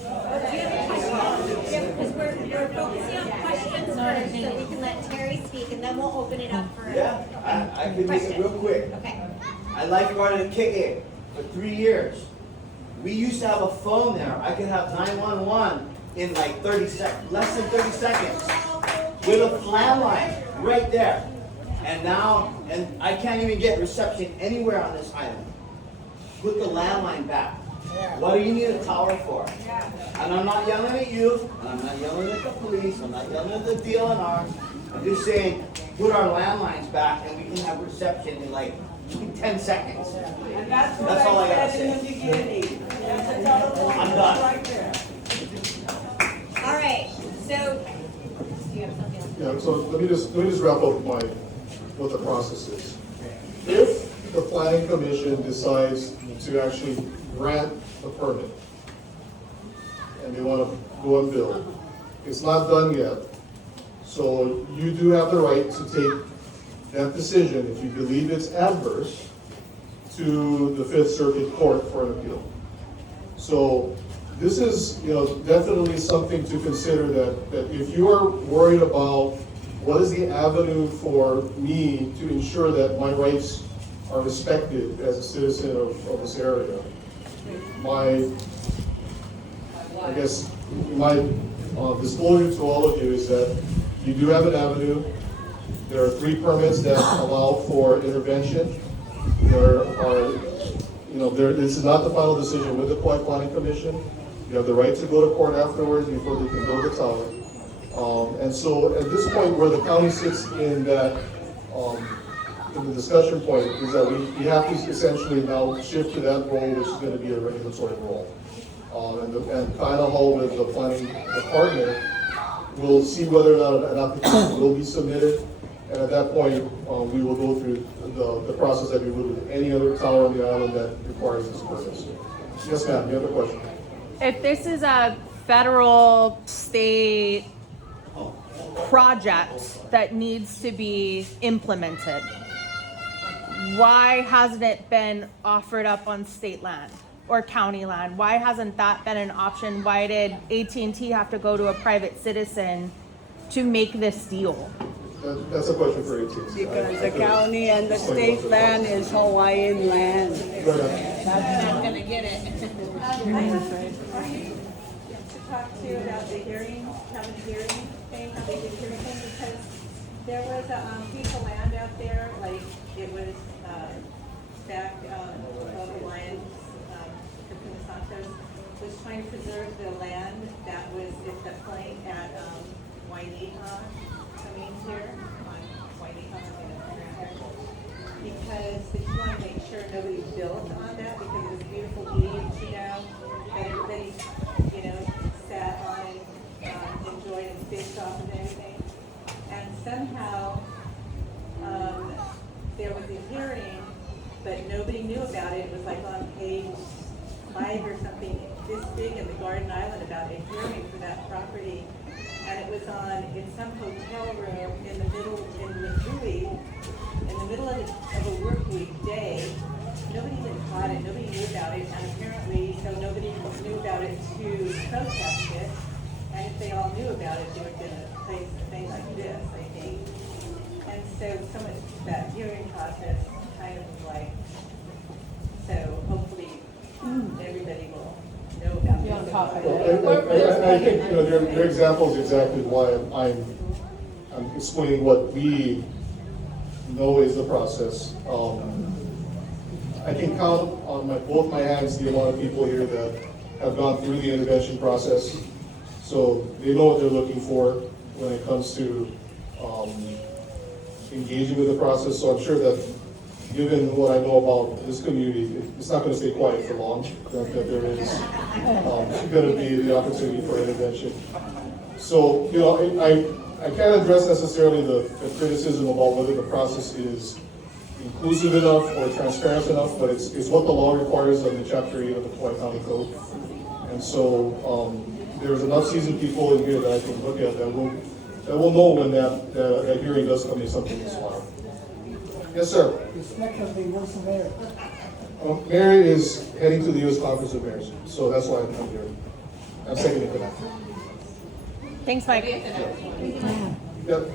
Because we're focusing on questions first, so we can let Terry speak, and then we'll open it up for Yeah, I can make it real quick. Okay. I lifeguarded KA for 3 years. We used to have a phone there. I could have 911 in like 30 seconds, less than 30 seconds, with a landline right there. And now, and I can't even get reception anywhere on this island. Put the landline back. What do you need a tower for? And I'm not yelling at you, and I'm not yelling at the police, I'm not yelling at the DLNR. I'm just saying, put our landlines back and we can have reception in like 10 seconds. And that's what all I I gotta said in the say. beginning. That's a telephone I'm done. right there. All right, so, do you have something else? Yeah, so let me just wrap up what the process is. If the planning commission decides to actually grant a permit and they want to go and build, it's not done yet. So you do have the right to take that decision if you believe it's adverse to the Fifth Circuit Court for an appeal. So this is, you know, definitely something to consider, that if you are worried about what is the avenue for me to ensure that my rights are respected as a citizen of this area, my disclosure to all of you is that you do have an avenue. There are 3 permits that allow for intervention. There are, this is not the final decision with the Kaua'i Planning Commission. You have the right to go to court afterwards before they can build the tower. And so at this point where the county sits in that, in the discussion point, is that we have to essentially now shift to that role, which is going to be a regulatory role. And kind of hold with the planning department, we'll see whether or not an application will be submitted. And at that point, we will go through the process that we would with any other tower on the island that requires this purpose. Yes, ma'am, you have a question? If this is a federal, state project that needs to be implemented, why hasn't it been offered up on state land or county land? Why hasn't that been an option? Why did AT&T have to go to a private citizen to make this deal? That's a question for AT&T. Because the county and the state land is Hawaiian land. That's not gonna get it. To talk to you about the hearing, having a hearing thing, how they did hearing thing, because there was a piece of land out there, like it was back of the Lions, Capuna Santos was trying to preserve the land that was at the plane at Waineha, coming here on Waineha, because they just want to make sure nobody built on that, because it was a beautiful beach, that everybody, sat on and enjoyed and fished off and everything. And somehow about it, it was like on page 5 or something, this big in the Garden Island about a hearing for that property. And it was in some hotel room in the middle, of a work week day. Nobody had caught it, nobody knew about it, and apparently, so nobody knew about it to protest it. And if they all knew about it, they would get a place, a thing like this, I think. And so some of that hearing process kind of like, so hopefully everybody will know about it. On top of it. I think, your example is exactly why I'm explaining what we know is the process. I can count on both my hands the amount of people here that have gone through the intervention process. So they know what they're looking for when it comes to engaging with the process. So I'm sure that given what I know about this community, it's not going to stay quiet for long, that there is going to be the opportunity for intervention. So, I can't address necessarily the criticism about whether the process is inclusive enough or transparent enough, but it's what the law requires under Chapter 8 of the Kaua'i County Code. And so there's enough seasoned people in here that I can look at that will know when that hearing does come in something this far. Yes, sir. Where's the mayor? Mayor is heading to the U.S. Conference of Mayors, so that's why I'm here. I'm seconding for that. Thanks, Mike. Yep.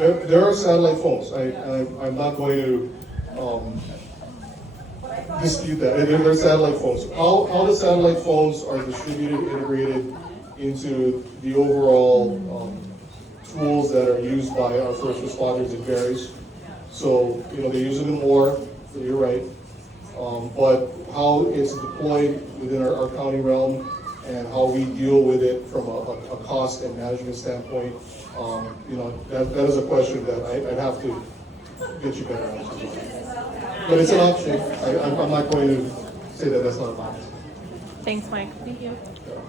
There are satellite phones. I'm not going to dispute that. There are satellite phones. How the satellite phones are distributed, integrated into the overall tools that are used by our first responders, it varies. So, they use them in war, so you're right. But how it's deployed within our county realm and how we deal with it from a cost and management standpoint, that is a question that I'd have to get you better answers on. But it's an option. I'm not going to say that that's not an option. Thanks, Mike. Thank you.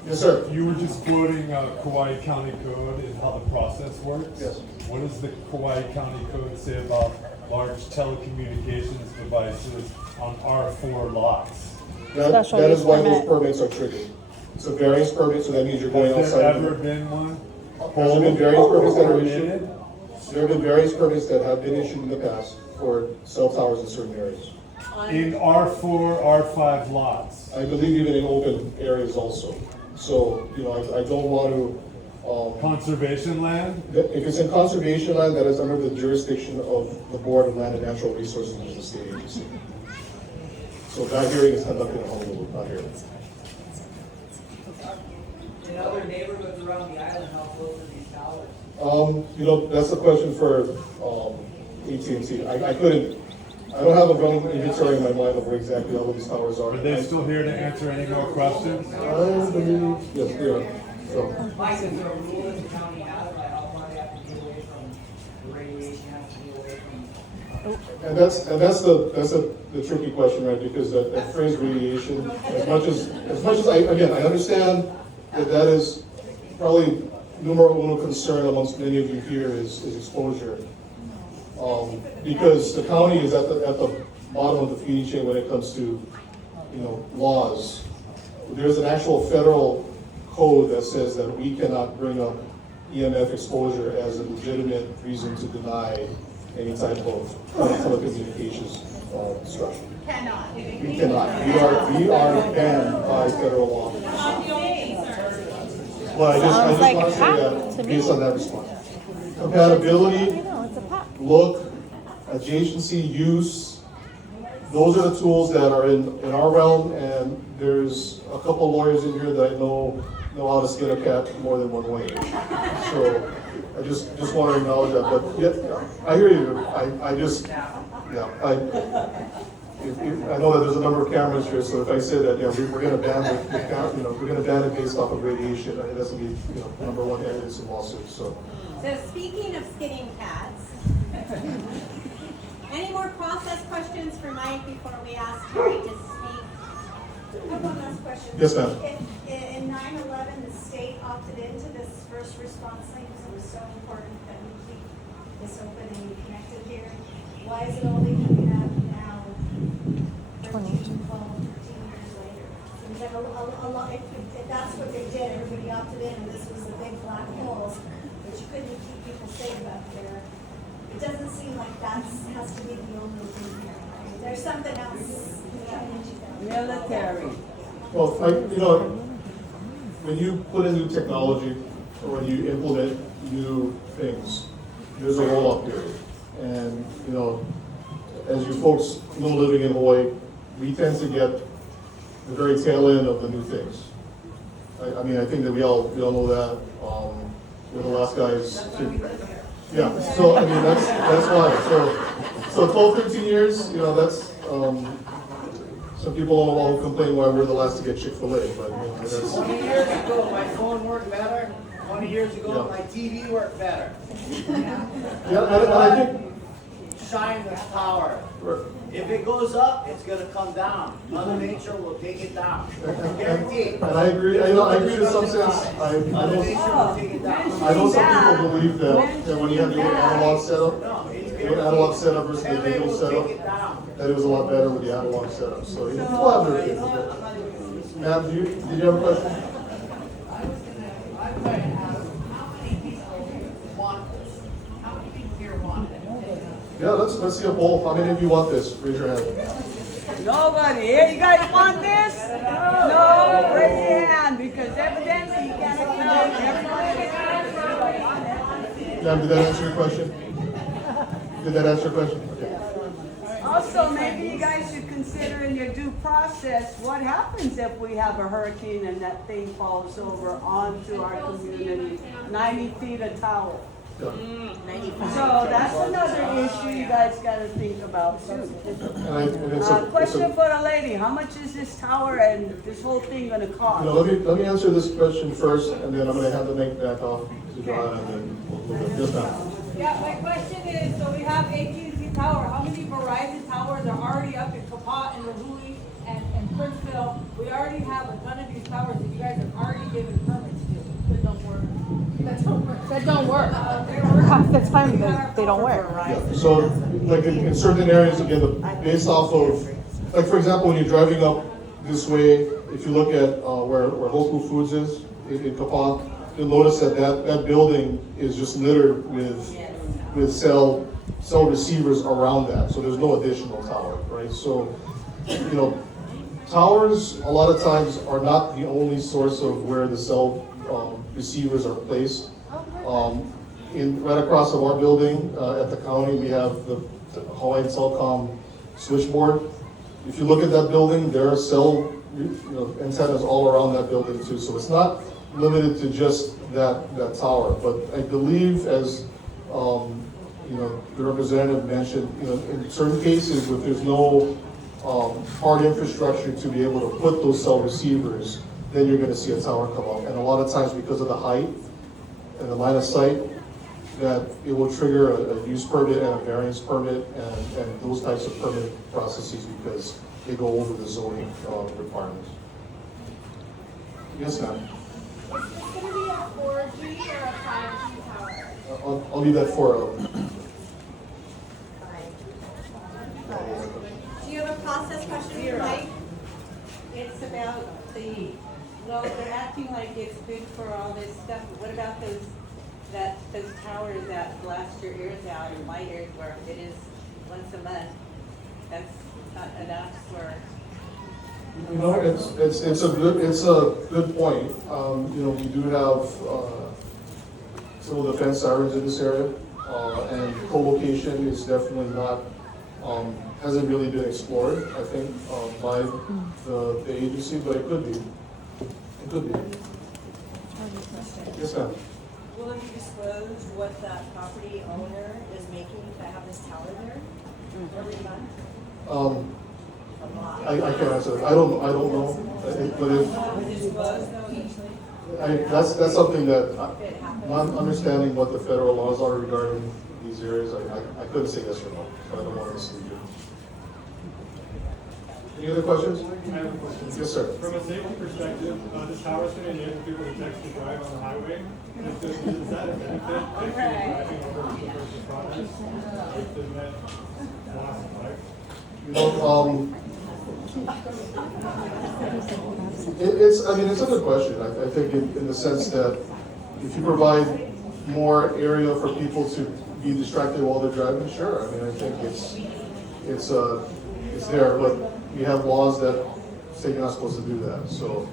Yes, sir. You were just quoting Kauai County Code and how the process works. Yes. What does the Kauai County Code say about large telecommunications devices on R4 lots? That is why those permits are triggered. It's a variance permit, so that means you're going outside. Has there ever been one? Has there been variance permits that are issued? There have been various permits that have been issued in the past for cell towers in certain areas. In R4, R5 lots? I believe even in open areas also. So, I don't want to... conservation land? If it's in conservation land, that is under the jurisdiction of the Board of Land and Natural Resources, which is a state agency. So that hearing is conducted in Honolulu, not here. In other neighborhoods around the island, how close are these towers? That's a question for AT&T. I don't have a running inventory in my mind of where exactly all of these towers are. Are they still here to answer any more questions? Yes, they are. So. Mike, is there a rule in the county has about how far they have to get away from the radiation, has to get away from? And that's the tricky question, right? Because that phrase radiation, as much as I understand that is probably numero uno concern amongst many of you here is exposure. Because the county is at the bottom of the feeding chain when it comes to, laws. There's an actual federal code that says that we cannot bring up EMF exposure as a legitimate reason to deny any type of telecommunications structure. Cannot. We cannot. We are banned by federal law. Well, I just want to say that based on that response. Compatibility, look, adjacency, use, those are the tools that are in our realm, and there's a couple lawyers in here that I know how to skin a cat more than one way. So I just want to acknowledge that. But yeah, I hear you. I know that there's a number of cameras here, so if I say that, yeah, we're gonna ban we're gonna ban it based off of radiation, I mean, that's gonna be, number one evidence in lawsuits, so. So speaking of skinning cats, any more process questions for Mike before we ask Terry to speak? I have one last question. Yes, ma'am. In 9/11, the state opted into this first response thing because it was so important that we keep this open and we connected here. Why is it only coming out now, 13, 12, 13 years later? Seems like a lot, if that's what they did, everybody opted in and this was the big black holes, but you couldn't keep people safe up there. It doesn't seem like that has to be the only thing here. Right? There's something else. Military. Well, when you put in new technology or when you implement new things, there's a roll-up period. And, as you folks know living in Hawaii, we tend to get the very tail end of the new things. I mean, I think that we all know that. We're the last guys to, yeah, so I mean, that's why. So 12, 13 years, that's, some people don't want to complain why we're the last to get Chick-fil-A, but that's. 20 years ago, my phone worked better. 20 years ago, Yeah. my TV worked better. Yeah, and I think. Shine the power. If it goes up, it's gonna come down. Mother Nature will take it down. Guaranteed. And I agree. I agree to some sense. I know some people believe that when you have the analog setup, versus the digital setup, that it was a lot better with the analog setup. So people have their opinions. Ma'am, did you have a question? Yeah, let's see a poll. How many of you want this? Raise your hand. Nobody. Hey, you guys want this? No, raise your hand because evidently you can't account everybody. Ma'am, did that answer your question? Did that answer your question? Okay. Also, maybe you guys should consider in your due process, what happens if we have a hurricane and that thing falls over onto our community, 90 feet of tower? So that's another issue you guys gotta think about too. Question for the lady, how much is this tower and this whole thing gonna cost? Let me answer this question first, and then I'm gonna have to make back off to Johanna, and then we'll go just now. Yeah, my question is, so we have AT&T Tower, how many Verizon towers are already up in Kaua'i and Louise and Princeville? We already have a ton of these towers that you guys have already given permits to, that don't work. That don't work. Half the time they don't work. Yeah. So, like in certain areas, again, based off of, like for example, when you're driving up this way, if you look at where Hoku Foods is in Kaua'i, you'll notice that building is just littered with cell receivers around that. So there's no additional tower, right? So, towers a lot of times are not the only source of where the cell receivers are placed. Right across from our building at the county, we have the Hawaiian Telecom switchboard. If you look at that building, there are cell antennas all around that building too. So it's not limited to just that tower. But I believe, as the representative mentioned, in certain cases, if there's no hard infrastructure to be able to put those cell receivers, then you're going to see a tower come up. And a lot of times, because of the height and the line of sight, that it will trigger a use permit and a variance permit and those types of permit processes because they go over the zoning requirements. Yes, ma'am. Is this going to be a 4G or a 5G tower? I'll leave that for Do you have a process question for Mike? It's about they're acting like it's good for all this stuff, but what about those towers that blast your ears out and my ears where it is once a month? That's not enough for. it's a good point. We do have civil defense sirens in this area, and co-location is definitely not hasn't really been explored, I think, by the agency, but it could be. It could be. Yes, ma'am. Will you disclose what that property owner is making to have this tower there every month? I can't answer that. I don't know. But if, that's something that, not understanding what the federal laws are regarding these areas, I couldn't say yes or no, so I don't want to mislead you. Any other questions? I have a question. Yes, sir. From a safety perspective, the tower's going to enable people to text and drive on the highway. Is that a benefit if you're driving over to first responders? If the event lost life? You know, it's a good question. I think in the sense that if you provide more area for people to be distracted while they're driving, sure. I mean, I think it's there, but we have laws that say you're not supposed to do that. So,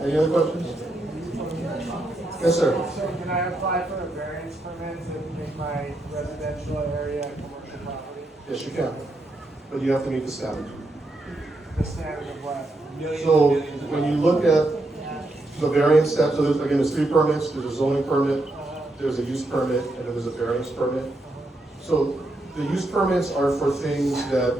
any other questions? Yes, sir. So can I apply for a variance permit to make my residential area a commercial property? Yes, you can, but you have to meet the standard. The standard of what? So when you look at the variance steps, so there's 3 permits. There's a zoning permit, there's a use permit, and then there's a variance permit. So the use permits are for things that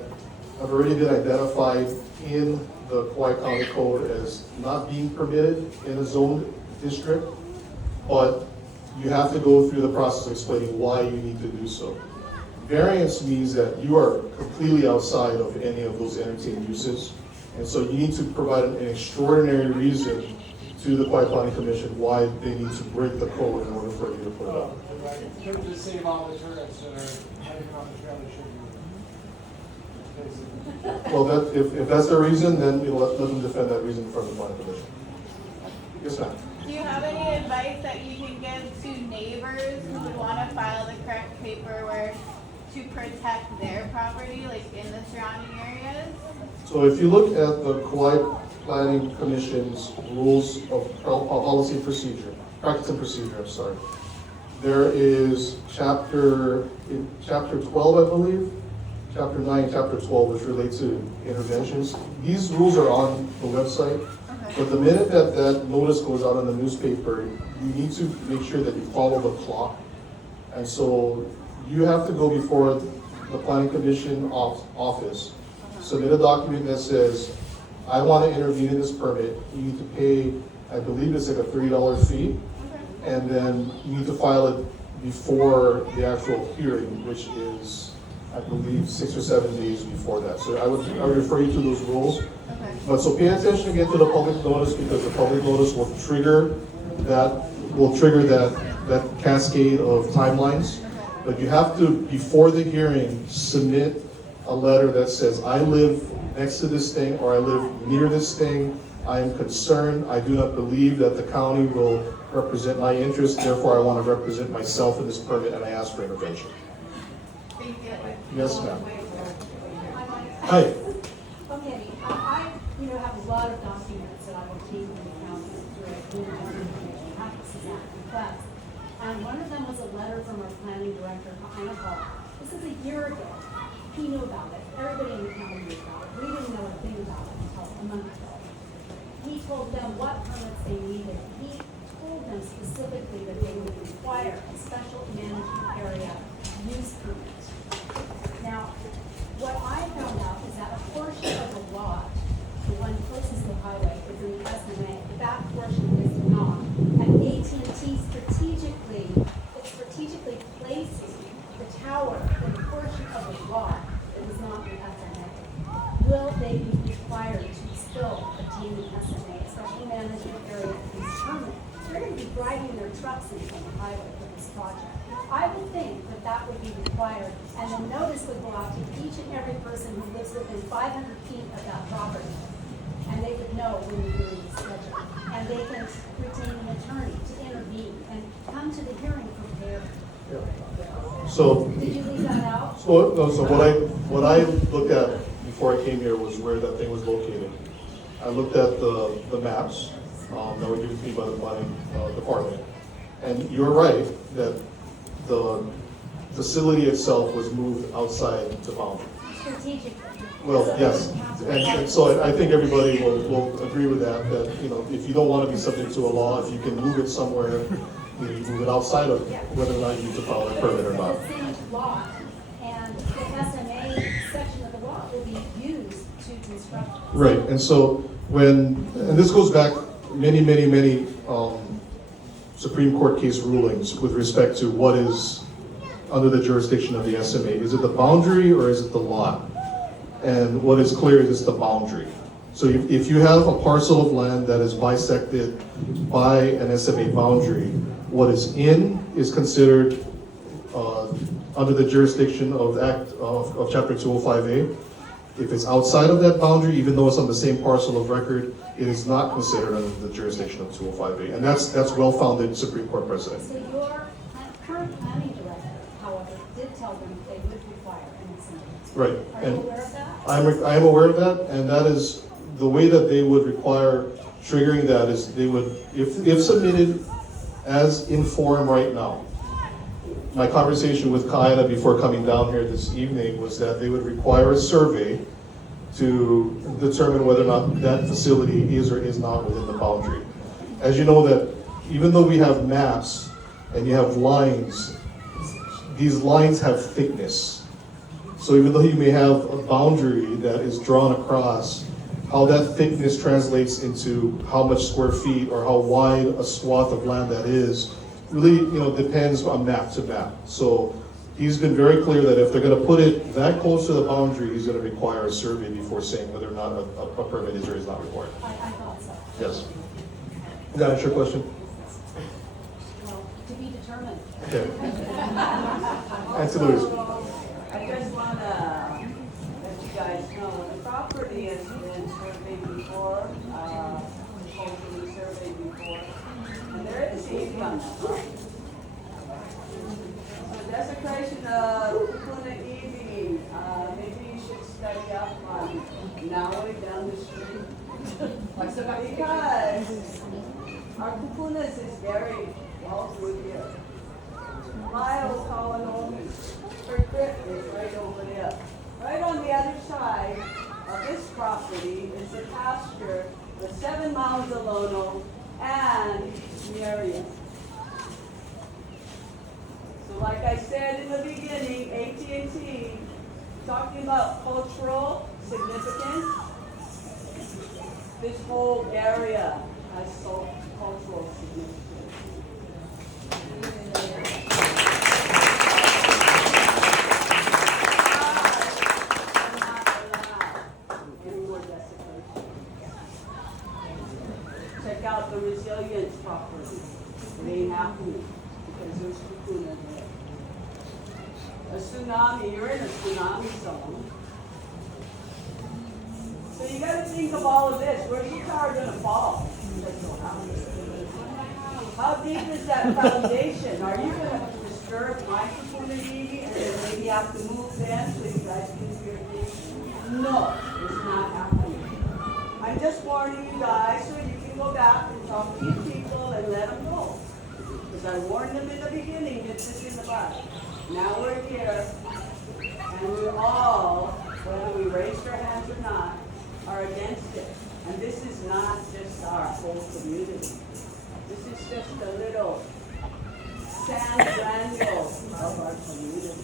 have already been identified in the Kaua'i County Code as not being permitted in a zoned district, but you have to go through the process of explaining why you need to do so. Variance means that you are completely outside of any of those entertained uses, and so you need to provide an extraordinary reason to the Kaua'i County Commission why they need to break the code in order for you to put it up. Couldn't just save all the tourists that are heading on the trail they shouldn't be. Well, if that's the reason, then let them defend that reason from the planning commission. Yes, ma'am. Do you have any advice that you can give to neighbors who would want to file the correct paperwork to protect their property, like in the surrounding areas? So if you look at the Kaua'i Planning Commission's rules of policy and procedure, practice and procedure, I'm sorry. There is chapter 12, I believe, chapter 9, chapter 12, which relate to interventions. These rules are on the website, but the minute that notice goes out in the newspaper, you need to make sure that you follow the clock. And so you have to go before the Planning Commission office, submit a document that says, I want to intervene in this permit. You need to pay, I believe it's like a $30 fee. And then you need to file it before the actual hearing, which is, I believe, 6 or 7 days before that. So I would refer you to those rules. But so pay attention again to the public notice, because the public notice will trigger that cascade of timelines. But you have to, before the hearing, submit a letter that says, I live next to this thing, or I live near this thing. I am concerned. I do not believe that the county will represent my interests. Therefore, I want to represent myself in this permit, and I ask for intervention. Thank you. Yes, ma'am. Hi. Okay, I have a lot of documents that I will keep in the county through information practices act request. And one of them was a letter from our planning director, Aunty. This is a year ago. He knew about it. Everybody in the county knew about it. We didn't know a thing about it until a month ago. He told them what permits they needed. He told them specifically that they would require a special management area use permit. Now, what I found out is that a portion of the lot, the one closest to the highway, is in the SMA. That portion is not. And AT&T strategically placing the tower in a portion of the lot that is not in SMA. Will they be required to still obtain the SMA, special management area use permit? They're going to be driving their trucks in from the highway for this project. I would think that would be required, and the notice would go out to each and every person who lives within 500 feet of that property, and they would know when you're doing the schedule, and they can retain an attorney to intervene and come to the hearing prepared. So, did you leave that out? So what I looked at before I came here was where that thing was located. I looked at the maps that were given to me by the planning department, and you're right that the facility itself was moved outside the boundary. Strategically. Well, yes, and so I think everybody will agree with that if you don't want to be subject to a law, if you can move it somewhere, you move it outside of whether or not you need to file a permit or not. It's the same lot, and the SMA section Right, and so and this goes back many Supreme Court case rulings with respect to what is under the jurisdiction of the SMA. Is it the boundary or is it the lot? And what is clear is it's the boundary. So if you have a parcel of land that is bisected by an SMA boundary, what is in is considered under the jurisdiction of Chapter 205A. If it's outside of that boundary, even though it's on the same parcel of record, it is not considered under the jurisdiction of 205A. And that's well-founded Supreme Court precedent. So your current planning director, however, did tell them they would require an SMA. Right. Are you aware of that? I am aware of that, and that is the way that they would require triggering that is they would, if submitted as in form right now. My conversation with Kaua'i before coming down here this evening was that they would require a survey to determine whether or not that facility is or is not within the boundary. As you know that even though we have maps and you have lines, these lines have thickness. So even though you may have a boundary that is drawn across, how that thickness translates into how much square feet or how wide a swath of land that is really, depends on map to map. So he's been very clear that if they're going to put it that close to the boundary, he's going to require a survey before saying whether or not a permit is or is not required. I thought so. Yes. Is that answer your question? Well, to be determined. Okay. Answer Louise. I just want to let you guys know the property has been surveyed before, hopefully surveyed before, and there is heat on that property. So desecration of Pule evening, maybe you should study up on now way down the street. Because our kupunas is very well through here. My old Kaua'i, her crib is right over there. Right on the other side of this property is the pasture, the 7 miles of Lono and the area. So like I said in the beginning, AT&T, talking about cultural significance, this whole area has so cultural significance. Check out the resilience property. It ain't happening because there's kupuna there. A tsunami, you're in a tsunami zone. So you gotta think of all of this. Where's your tower gonna fall? How deep is that foundation? Are you gonna disturb my community and then maybe have to move them so you guys can do your thing? No, it's not happening. I'm just warning you guys so you can go back and talk to your people and let them know. Because I warned them in the beginning, get this in the bud. Now we're here, and we all, whether we raised our hands or not, are against it. And this is not just our whole community. This is just a little sand granule of our community.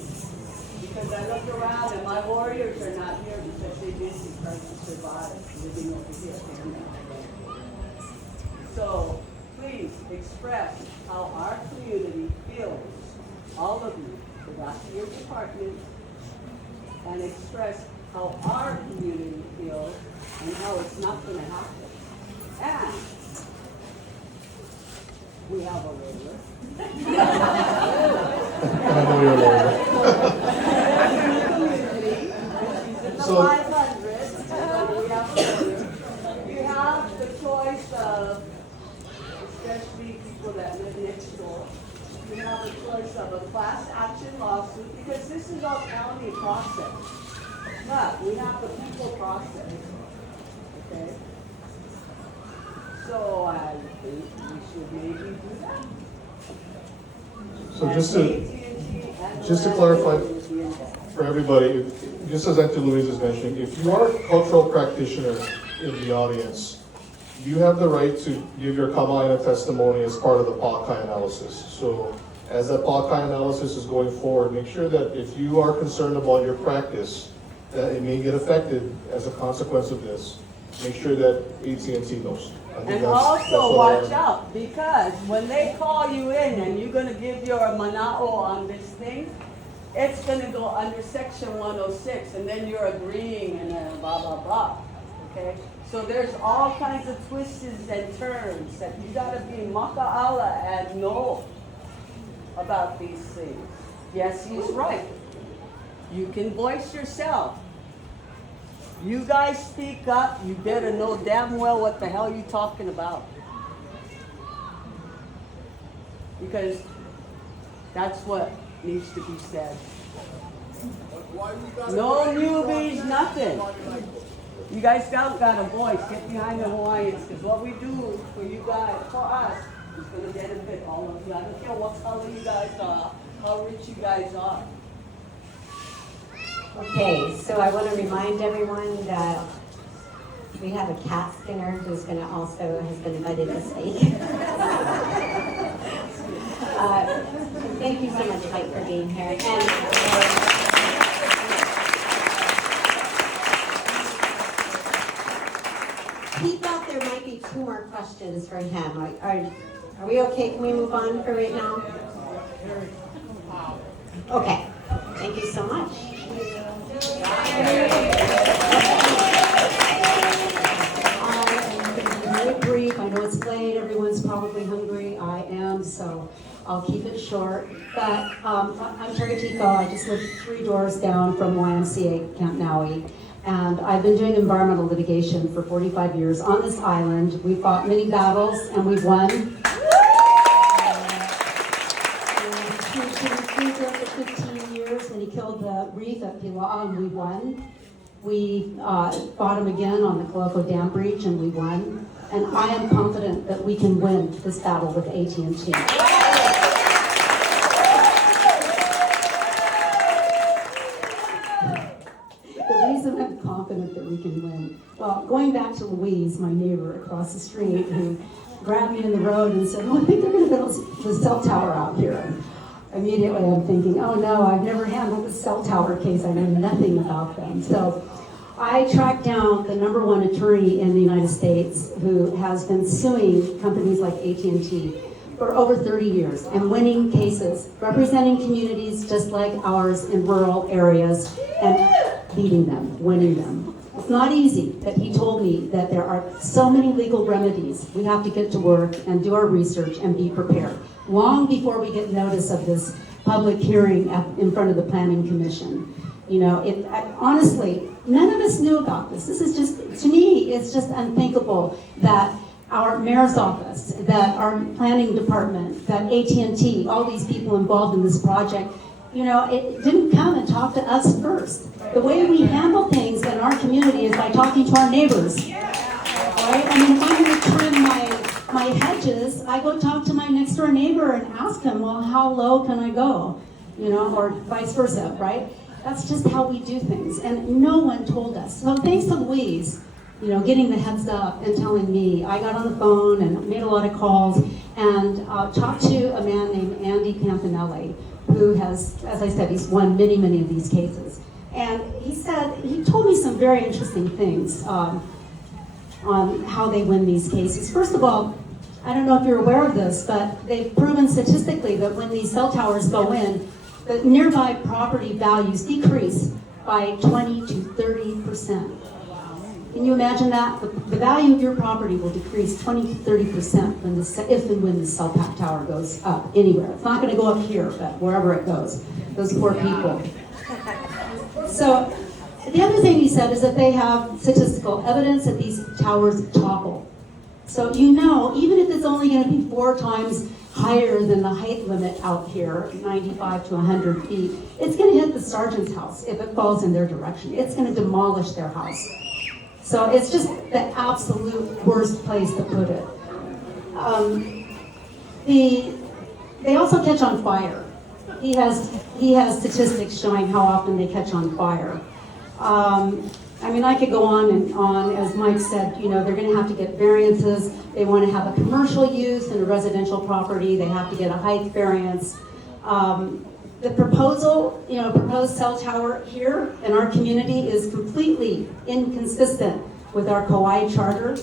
Because I look around and my warriors are not here because they busy trying to survive living over here. So please express how our community feels, all of you, go back to your department, and express how our community feels and how it's not going to happen. And we have a lawyer. I know you're a lawyer. She's in the 500s. We have a lawyer. You have the choice of, especially people that live next door, you have a choice of a class action lawsuit because this is all county process. But we have the people process. Okay? So I think we should maybe do that. So just to clarify for everybody, just as Aunty Louise is mentioning, if you are a cultural practitioner in the audience, you have the right to give your Kaua'i testimony as part of the Kaua'i analysis. So as that Kaua'i analysis is going forward, make sure that if you are concerned about your practice, that it may get affected as a consequence of this, make sure that AT&T knows. I think And that's also what I- watch out, because when they call you in and you're gonna give your manao on this thing, it's gonna go under section 106, and then you're agreeing and then blah, blah, blah, okay? So there's all kinds of twists and turns that you gotta be maka'ala and know about these things. Yes, he's right. You can voice yourself. You guys speak up, you better know damn well what the hell you're talking about. Because that's what needs to be said. No newbies, nothing. You guys don't got a voice. Get behind the Hawaiians, because what we do for you guys, for us, is going to benefit all of you. I don't care what color you guys are, how rich you guys are. Okay, so I want to remind everyone that we have a cat skinner who's going to also has been invited to speak. Thank you so much, Mike, for being here. And he thought there might be 2 more questions for him. Are we okay? Can we move on for right now? Okay. Thank you so much. Very brief. I know it's late. Everyone's probably hungry. I am, so I'll keep it short. But I'm Targetico. I just live 3 doors down from YMCA Camp Kaua'i. And I've been doing environmental litigation for 45 years on this island. We fought many battles and we've won. He was for 15 years when he killed the reef at Pule, and we won. We fought him again on the Kaua'i Dam breach, and we won. And I am confident that we can win this battle with AT&T. The reason I'm confident that we can win, well, going back to Louise, my neighbor across the street, who grabbed me in the road and said, "Oh, I think they're going to build the cell tower out here." Immediately I'm thinking, oh no, I've never handled a cell tower case. I know nothing about them. So I tracked down the #1 attorney in the United States who has been suing companies like AT&T for over 30 years and winning cases, representing communities just like ours in rural areas and beating them, winning them. It's not easy, but he told me that there are so many legal remedies. We have to get to work and do our research and be prepared. Long before we get notice of this public hearing in front of the Planning Commission. You know, honestly, none of us knew about this. This is just, to me, it's just unthinkable that our mayor's office, that our planning department, that AT&T, all these people involved in this project, you know, it didn't come and talk to us first. The way we handle things in our community is by talking to our neighbors. Right? I mean, if I'm going to trim my hedges, I go talk to my next door neighbor and ask him, well, how low can I go? You know, or vice versa, right? That's just how we do things. And no one told us. So thanks to Louise, you know, getting the heads up and telling me. I got on the phone and made a lot of calls and talked to a man named Andy Campanelli, who has, as I said, he's won many, many of these cases. And he told me some very interesting things on how they win these cases. First of all, I don't know if you're aware of this, but they've proven statistically that when these cell towers go in, the nearby property values decrease by 20 to 30%. Can you imagine that? The value of your property will decrease 20 to 30% if and when the cell tower goes up anywhere. It's not going to go up here, but wherever it goes. Those poor people. So the other thing he said is that they have statistical evidence that these towers topple. So you know, even if it's only going to be 4 times higher than the height limit out here, 95 to 100 feet, it's going to hit the sergeant's house if it falls in their direction. It's going to demolish their house. So it's just the absolute worst place to put it. They also catch on fire. He has statistics showing how often they catch on fire. I mean, I could go on and on. As Mike said, you know, they're going to have to get variances. They want to have a commercial use in a residential property. They have to get a height variance. The proposal, you know, proposed cell tower here in our community is completely inconsistent with our Kaua'i charter,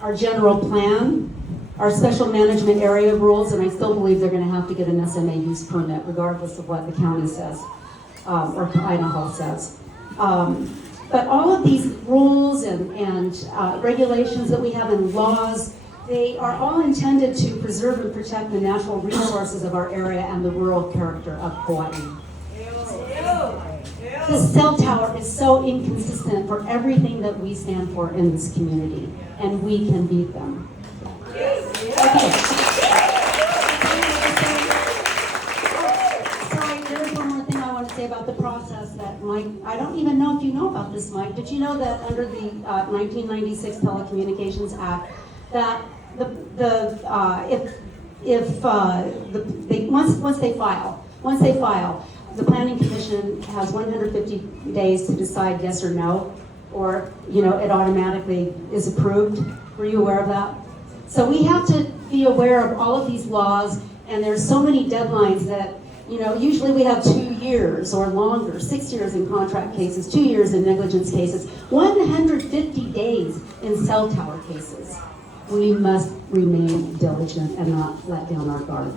our general plan, our special management area rules, and I still believe they're gonna have to get an SMA use permit regardless of what the county says, or Idaho says. But all of these rules and regulations that we have and laws, they are all intended to preserve and protect the natural resources of our area and the rural character of Kaua'i. The cell tower is so inconsistent for everything that we stand for in this community, and we can beat them. Okay. Sorry, there's one more thing I want to say about the process that Mike, I don't even know if you know about this, Mike. Did you know that under the 1996 Telecommunications Act, that once they file, the Planning Commission has 150 days to decide yes or no, or it automatically is approved. Were you aware of that? So we have to be aware of all of these laws, and there's so many deadlines that, usually we have 2 years or longer, 6 years in contract cases, 2 years in negligence cases, 150 days in cell tower cases. We must remain diligent and not let down our guard.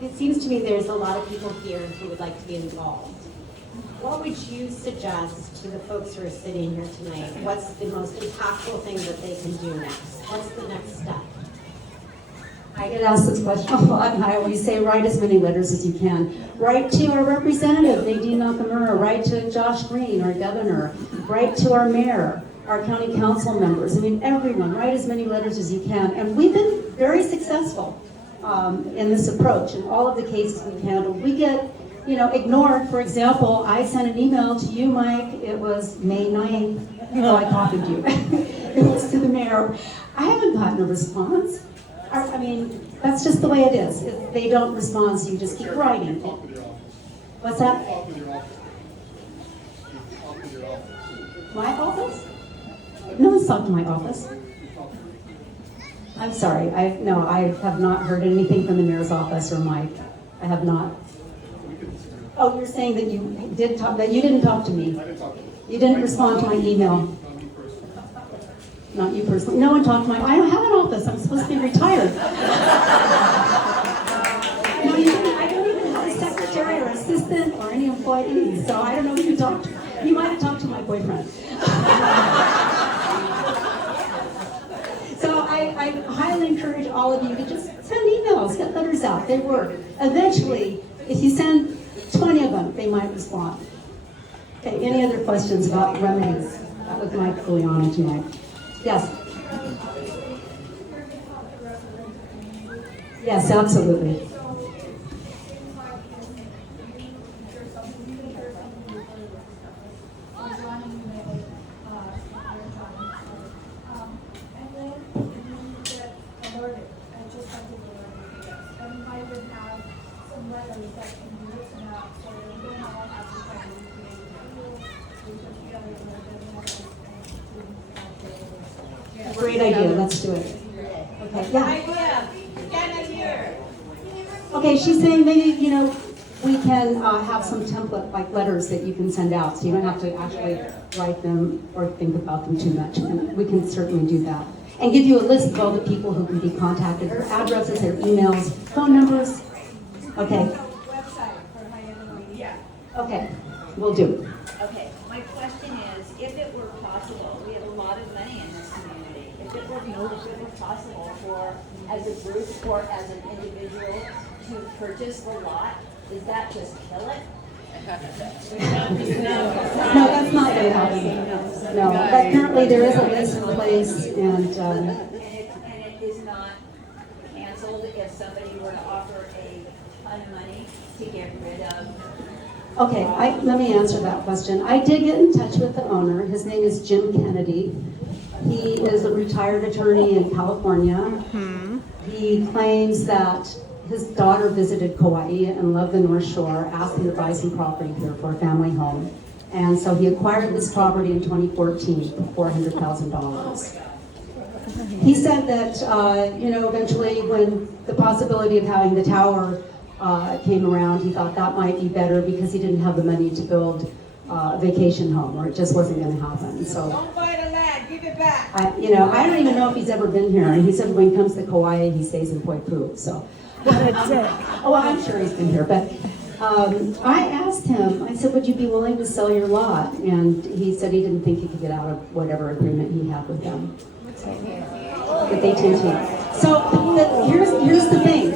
It seems to me there's a lot of people here who would like to be involved. What would you suggest to the folks who are sitting here tonight? What's the most impactful thing that they can do next? What's the next step? I get asked this question a lot, and I always say write as many letters as you can. Write to our representative, Nadine Nakamura. Write to Josh Green, our governor. Write to our mayor, our county council members. I mean, everyone, write as many letters as you can. And we've been very successful in this approach. In all of the cases we've handled, we get ignored. For example, I sent an email to you, Mike. It was May 9th. Oh, I copied you. It was to the mayor. I haven't gotten a response. I mean, that's just the way it is. If they don't respond, so you just keep writing. What's that? My office? No one's talked to my office. I'm sorry. I have not heard anything from the mayor's office or Mike. I have not. Oh, you're saying that you did talk, that you didn't talk to me. I didn't talk to you. You didn't respond to my email. Not you personally. No one talked to my, I don't have an office. I'm supposed to be retired. No, you didn't. I don't even have a secretary or assistant or any employees. So I don't know who you talked to. You might have talked to my boyfriend. So I highly encourage all of you to just send emails, get letters out. They work. Eventually, if you send 20 of them, they might respond. Okay, any other questions about remedies? That was my Juliana tonight. Yes. Yes, absolutely. Great idea, let's do it. Okay, yeah. Okay, she's saying maybe, we can have some template, like letters that you can send out, so you don't have to actually write them or think about them too much. And we can certainly do that. And give you a list of all the people who can be contacted, their addresses, their emails, phone numbers. Okay. Okay, we'll do. Okay, my question is, if it were possible, we have a lot of money in this community, if it were possible for, as a group or as an individual, to purchase the lot, does that just kill it? No, that's not going to happen. No, but currently there is a lease in place, and it is not canceled if somebody were to offer a ton of money to get rid of. okay, let me answer that question. I did get in touch with the owner. His name is Jim Kennedy. He is a retired attorney in California. He claims that his daughter visited Kaua'i and loved the North Shore, asked him to buy some property here for a family home. And so he acquired this property in 2014 for $400,000. He said that, eventually when the possibility of having the tower came around, he thought that might be better because he didn't have the money to build a vacation home, or it just wasn't going to happen. So Don't buy the land, give it back. I don't even know if he's ever been here. And he said when he comes to Kaua'i, he stays in Pule. So, What a dick. oh, well, I'm sure he's been here. But I asked him, I said, would you be willing to sell your lot? And he said he didn't think he could get out of whatever agreement he had with them. With AT&T. So here's the thing.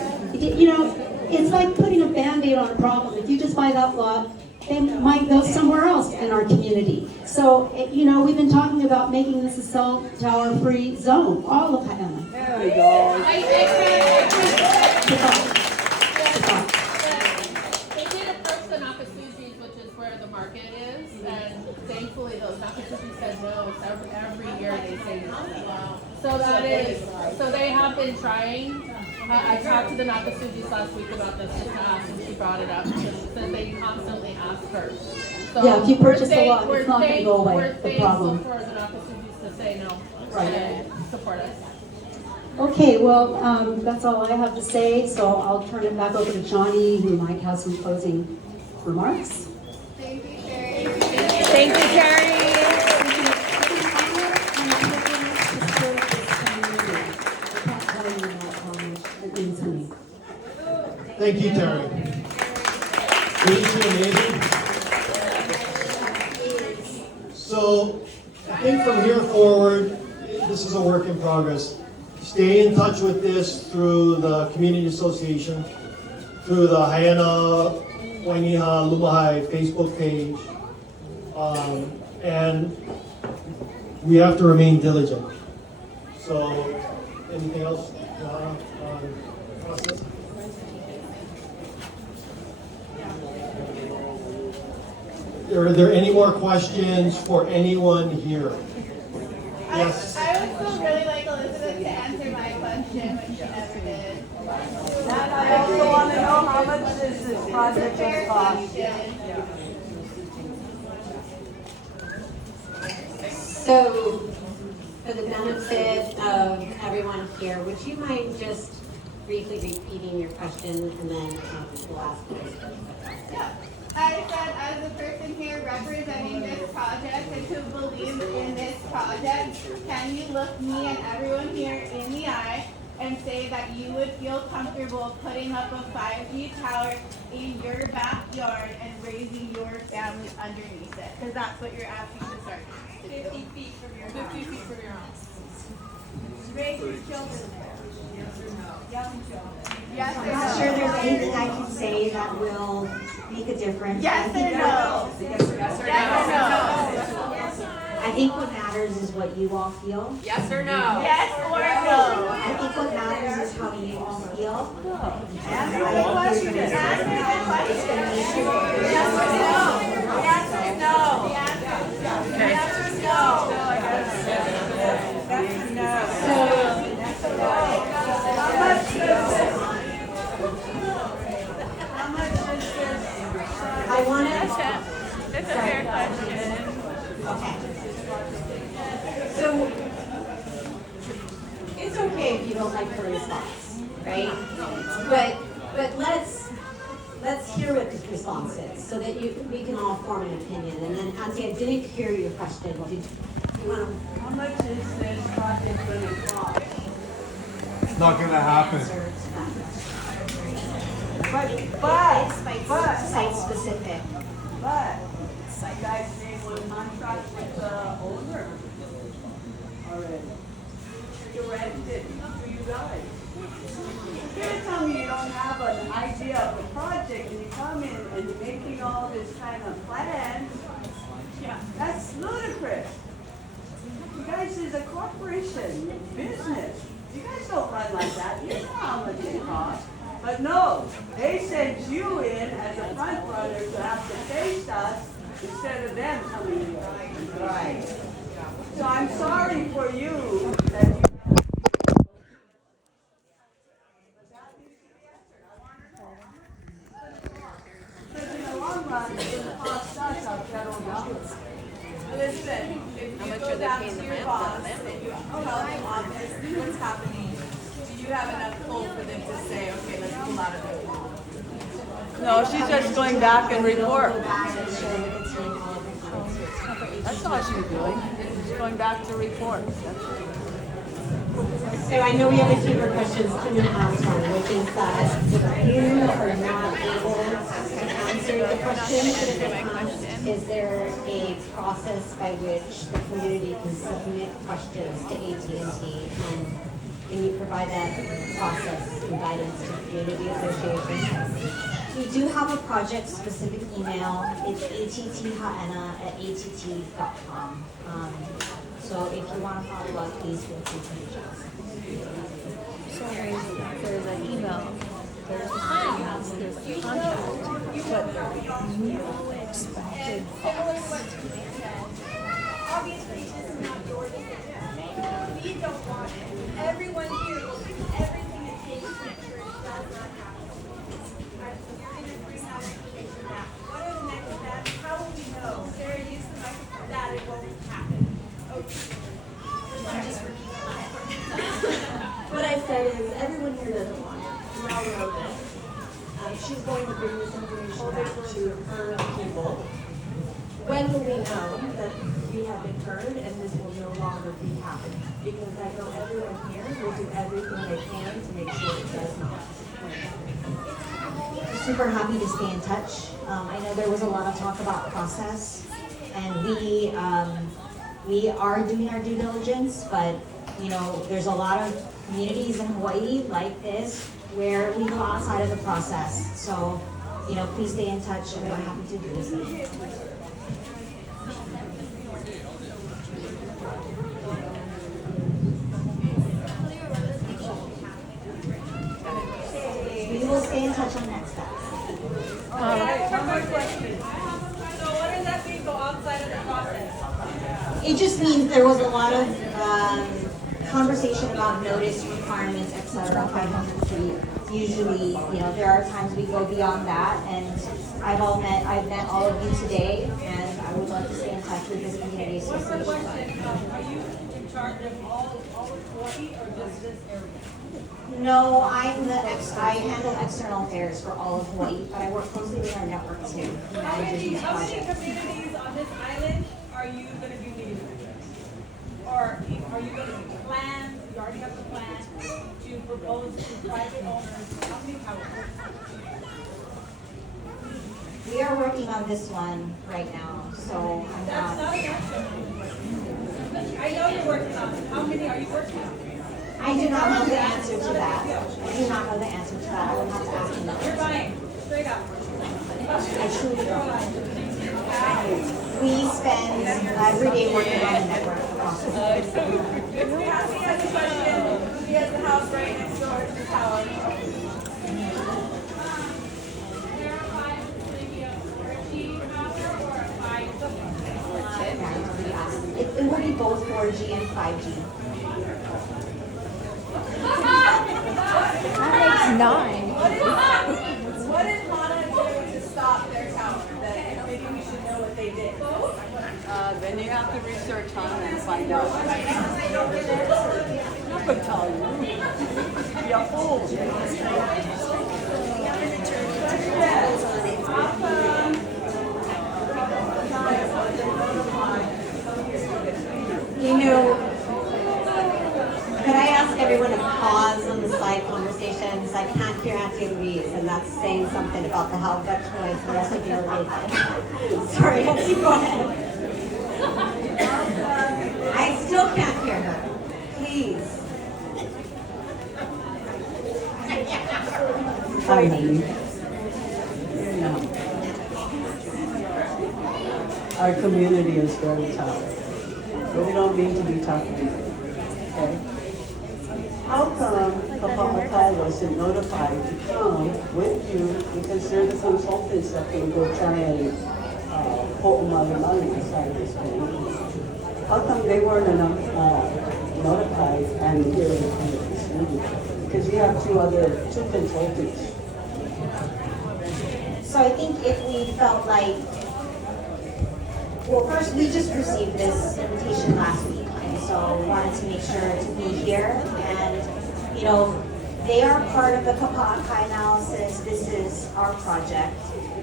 It's like putting a Band-Aid on a problem. If you just buy that lot, they might go somewhere else in our community. So, we've been talking about making this a cell tower free zone, all of Hyanna. There we go. They did approach the Nakasujis, which is where the market is, and thankfully those Nakasujis said no. Every year they say no. So they have been trying. I talked to the Nakasujis last week about this just to ask, and she brought it up because they constantly ask her. So Yeah, if you purchase a lot, we're it's not going to go away, We're the thankful problem. for the Nakasujis to say no Right. and support us. Okay, well, that's all I have to say, so I'll turn it back over to Jonny, who might have some closing remarks. Thank you, Terry. Thank you, Terry. Thank you, Terry. Isn't she amazing? So, I think from here forward, this is a work in progress. Stay in touch with this through the community association, through the Hyanna Wainiha Lumahai Facebook page, and we have to remain diligent. So, anything else, Johanna, on process? Are there any more questions for anyone here? Yes. I would still really like Elizabeth to answer my question, but she never did. And I also want to know how much does this project going to cost? So, for the benefit of everyone here, would you mind just briefly repeating your question and then we'll ask those questions? Yeah. I said, as a person here representing this project and who believes in this project, can you look me and everyone here in the eye and say that you would feel comfortable putting up a 5G tower in your backyard and raising your family underneath it? Because that's what you're asking to start. 50 feet from your house. 50 feet from your house. Raise your children there. Yes or no? Young children. Yes or no? I'm not sure there's anything I can say that will make a difference. Yes or no? Yes or no? I think what matters is what you all feel. Yes or no? Yes or no? I think what matters is how you all feel. Answer the question. Answer the question. Yes or no? The answer is no. The answer is no. That's a no. How much is this? How much is this? I want to. That's a fair question. Okay. So, it's okay if you don't like her response, right? But let's hear what the response is so that we can all form an opinion. And then, Aunty, I didn't hear your question. Did you want to? How much is this project going to cost? It's not gonna happen. But site specific. But you guys made one contract with the owner already. Directed for you guys. You're gonna tell me you don't have an idea of the project and you come in and you're making all this kind of plans. Yeah, that's ludicrous. You guys is a corporation, business. You guys don't run like that. You know how much it costs. But no, they sent you in as a front runner to have to face us instead of them coming here. Right. So I'm sorry for you that you. Because in the long run, it's going to cost us our federal dollars. Listen, if you go back to your boss and you tell them what's happening, do you have enough pull for them to say, okay, let's pull out of it? No, she's just going back and report. Go back and share with the team all of the comments. That's all she's doing. She's going back to report. So I know we have a few more questions I'm going to ask one, which is that if you are not able to answer the question, is there a process by which the community can submit questions to AT&T, and can you provide that process and guidance to community associations? We do have a project-specific email. It's atthohanna@att.com. So if you want to follow up, please feel free to reach out. So there's an email, there's a finance, there's a contract, but no expected costs. Obviously, this is not your decision. We don't want it. Everyone here will do everything it takes to make sure it does not happen. You're going to bring that information back. What are the next steps? How will we know? Sarah, use the microphone that it won't happen. Okay. Just repeat that. What I said is, everyone here doesn't want it. We all know this. She's going to bring this information back to her people. When will we know that we have been heard and this will no longer be happening? Because I know everyone here will do everything they can to make sure it does not. Super happy to stay in touch. I know there was a lot of talk about process, and we are doing our due diligence, but you know, there's a lot of communities in Hawaii like this where we go outside of the process. So, you know, please stay in touch, and we're happy to do this. We will stay in touch on next steps. One more question. So what does that mean, go outside of the process? It just means there was a lot of conversation about notice requirements, et cetera, 500 feet. Usually, you know, there are times we go beyond that, and I've met all of you today, and I would love to stay in touch with this community association. One more question. Are you in charge of all of Hawaii or just this area? No, I handle external affairs for all of Hawaii, but I work closely with our network too. How many communities on this island are you going to be meeting with? Or are you going to plan, you already have the plan, to propose to private owners, how many towers? We are working on this one right now, so I'm That's not an answer. I know you're working on it. How many are you working on? I do not know the answer to that. I do not know the answer to that. I will have to ask him. You're lying, straight up. I truly don't. We spend every day working on the network across the board. He has a question. He has the house right next door to the tower. It will be both 4G and 5G. That makes 9. What did Hana do to stop their tower? That maybe we should know what they did. Then you have to research on it and find out. I'm not going to tell you. Be a fool. You know, could I ask everyone to pause on the side conversations? I can't hear Aunty Louise, and that's saying something about the how much noise the rest of you are making. Sorry, Aunty, go ahead. I still can't hear her. Please. Our community is very tough. We don't mean to be tough people. Okay? How come Kaua'i wasn't notified to come with you, because they're the consultants that can go try and pull money inside this thing? How come they weren't notified and here in this meeting? Because you have two consultants. So I think if we felt like, well, first, we just received this invitation last week, and so we wanted to make sure to be here. And, you know, They are part of the Kaua'i analysis. This is our project.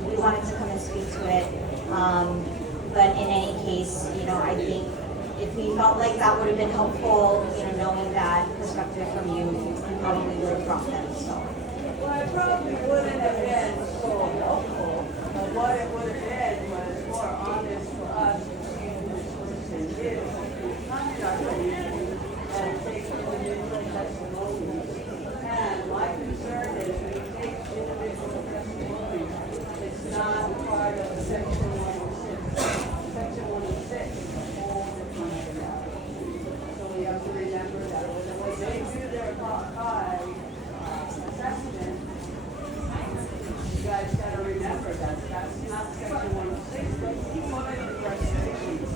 We wanted to come and speak to it. But in any case, I think if we felt like that would have been helpful, knowing that perspective from you, we probably would have brought them, so. Well, it probably wouldn't have been so helpful, but what it would have been was more honest for us to see who this person is. Come in our community and take individual testimony. And my concern is when you take individual testimony, it's not part of Section 106. Section 106 is a whole different area. So we have to remember that when they do their Kaua'i assessment, you guys gotta remember that that's not Section 106, but you put it in the regulations.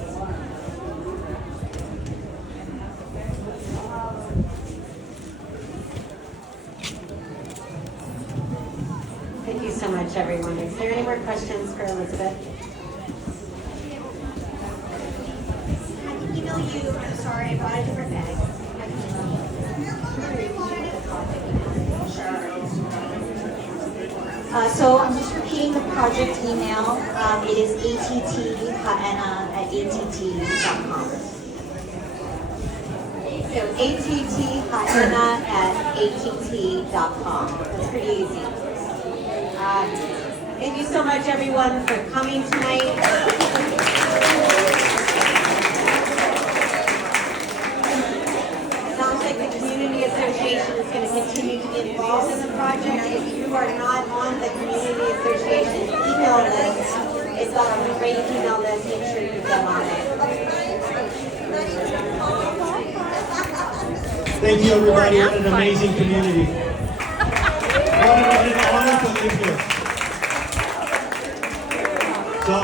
Thank you so much, everyone. Is there any more questions for Elizabeth? I can email you, I'm sorry, I brought a different bag. So I'm just repeating the project email. It is att.haena@att.com. So att.haena@att.com. That's pretty easy. Thank you so much, everyone, for coming tonight. Sounds like the community association is going to continue to get involved in the project. If you are not on the community association email list, it's on a great email list. Make sure you get on it. Thank you, everybody. What an amazing community. What an honor to live here. So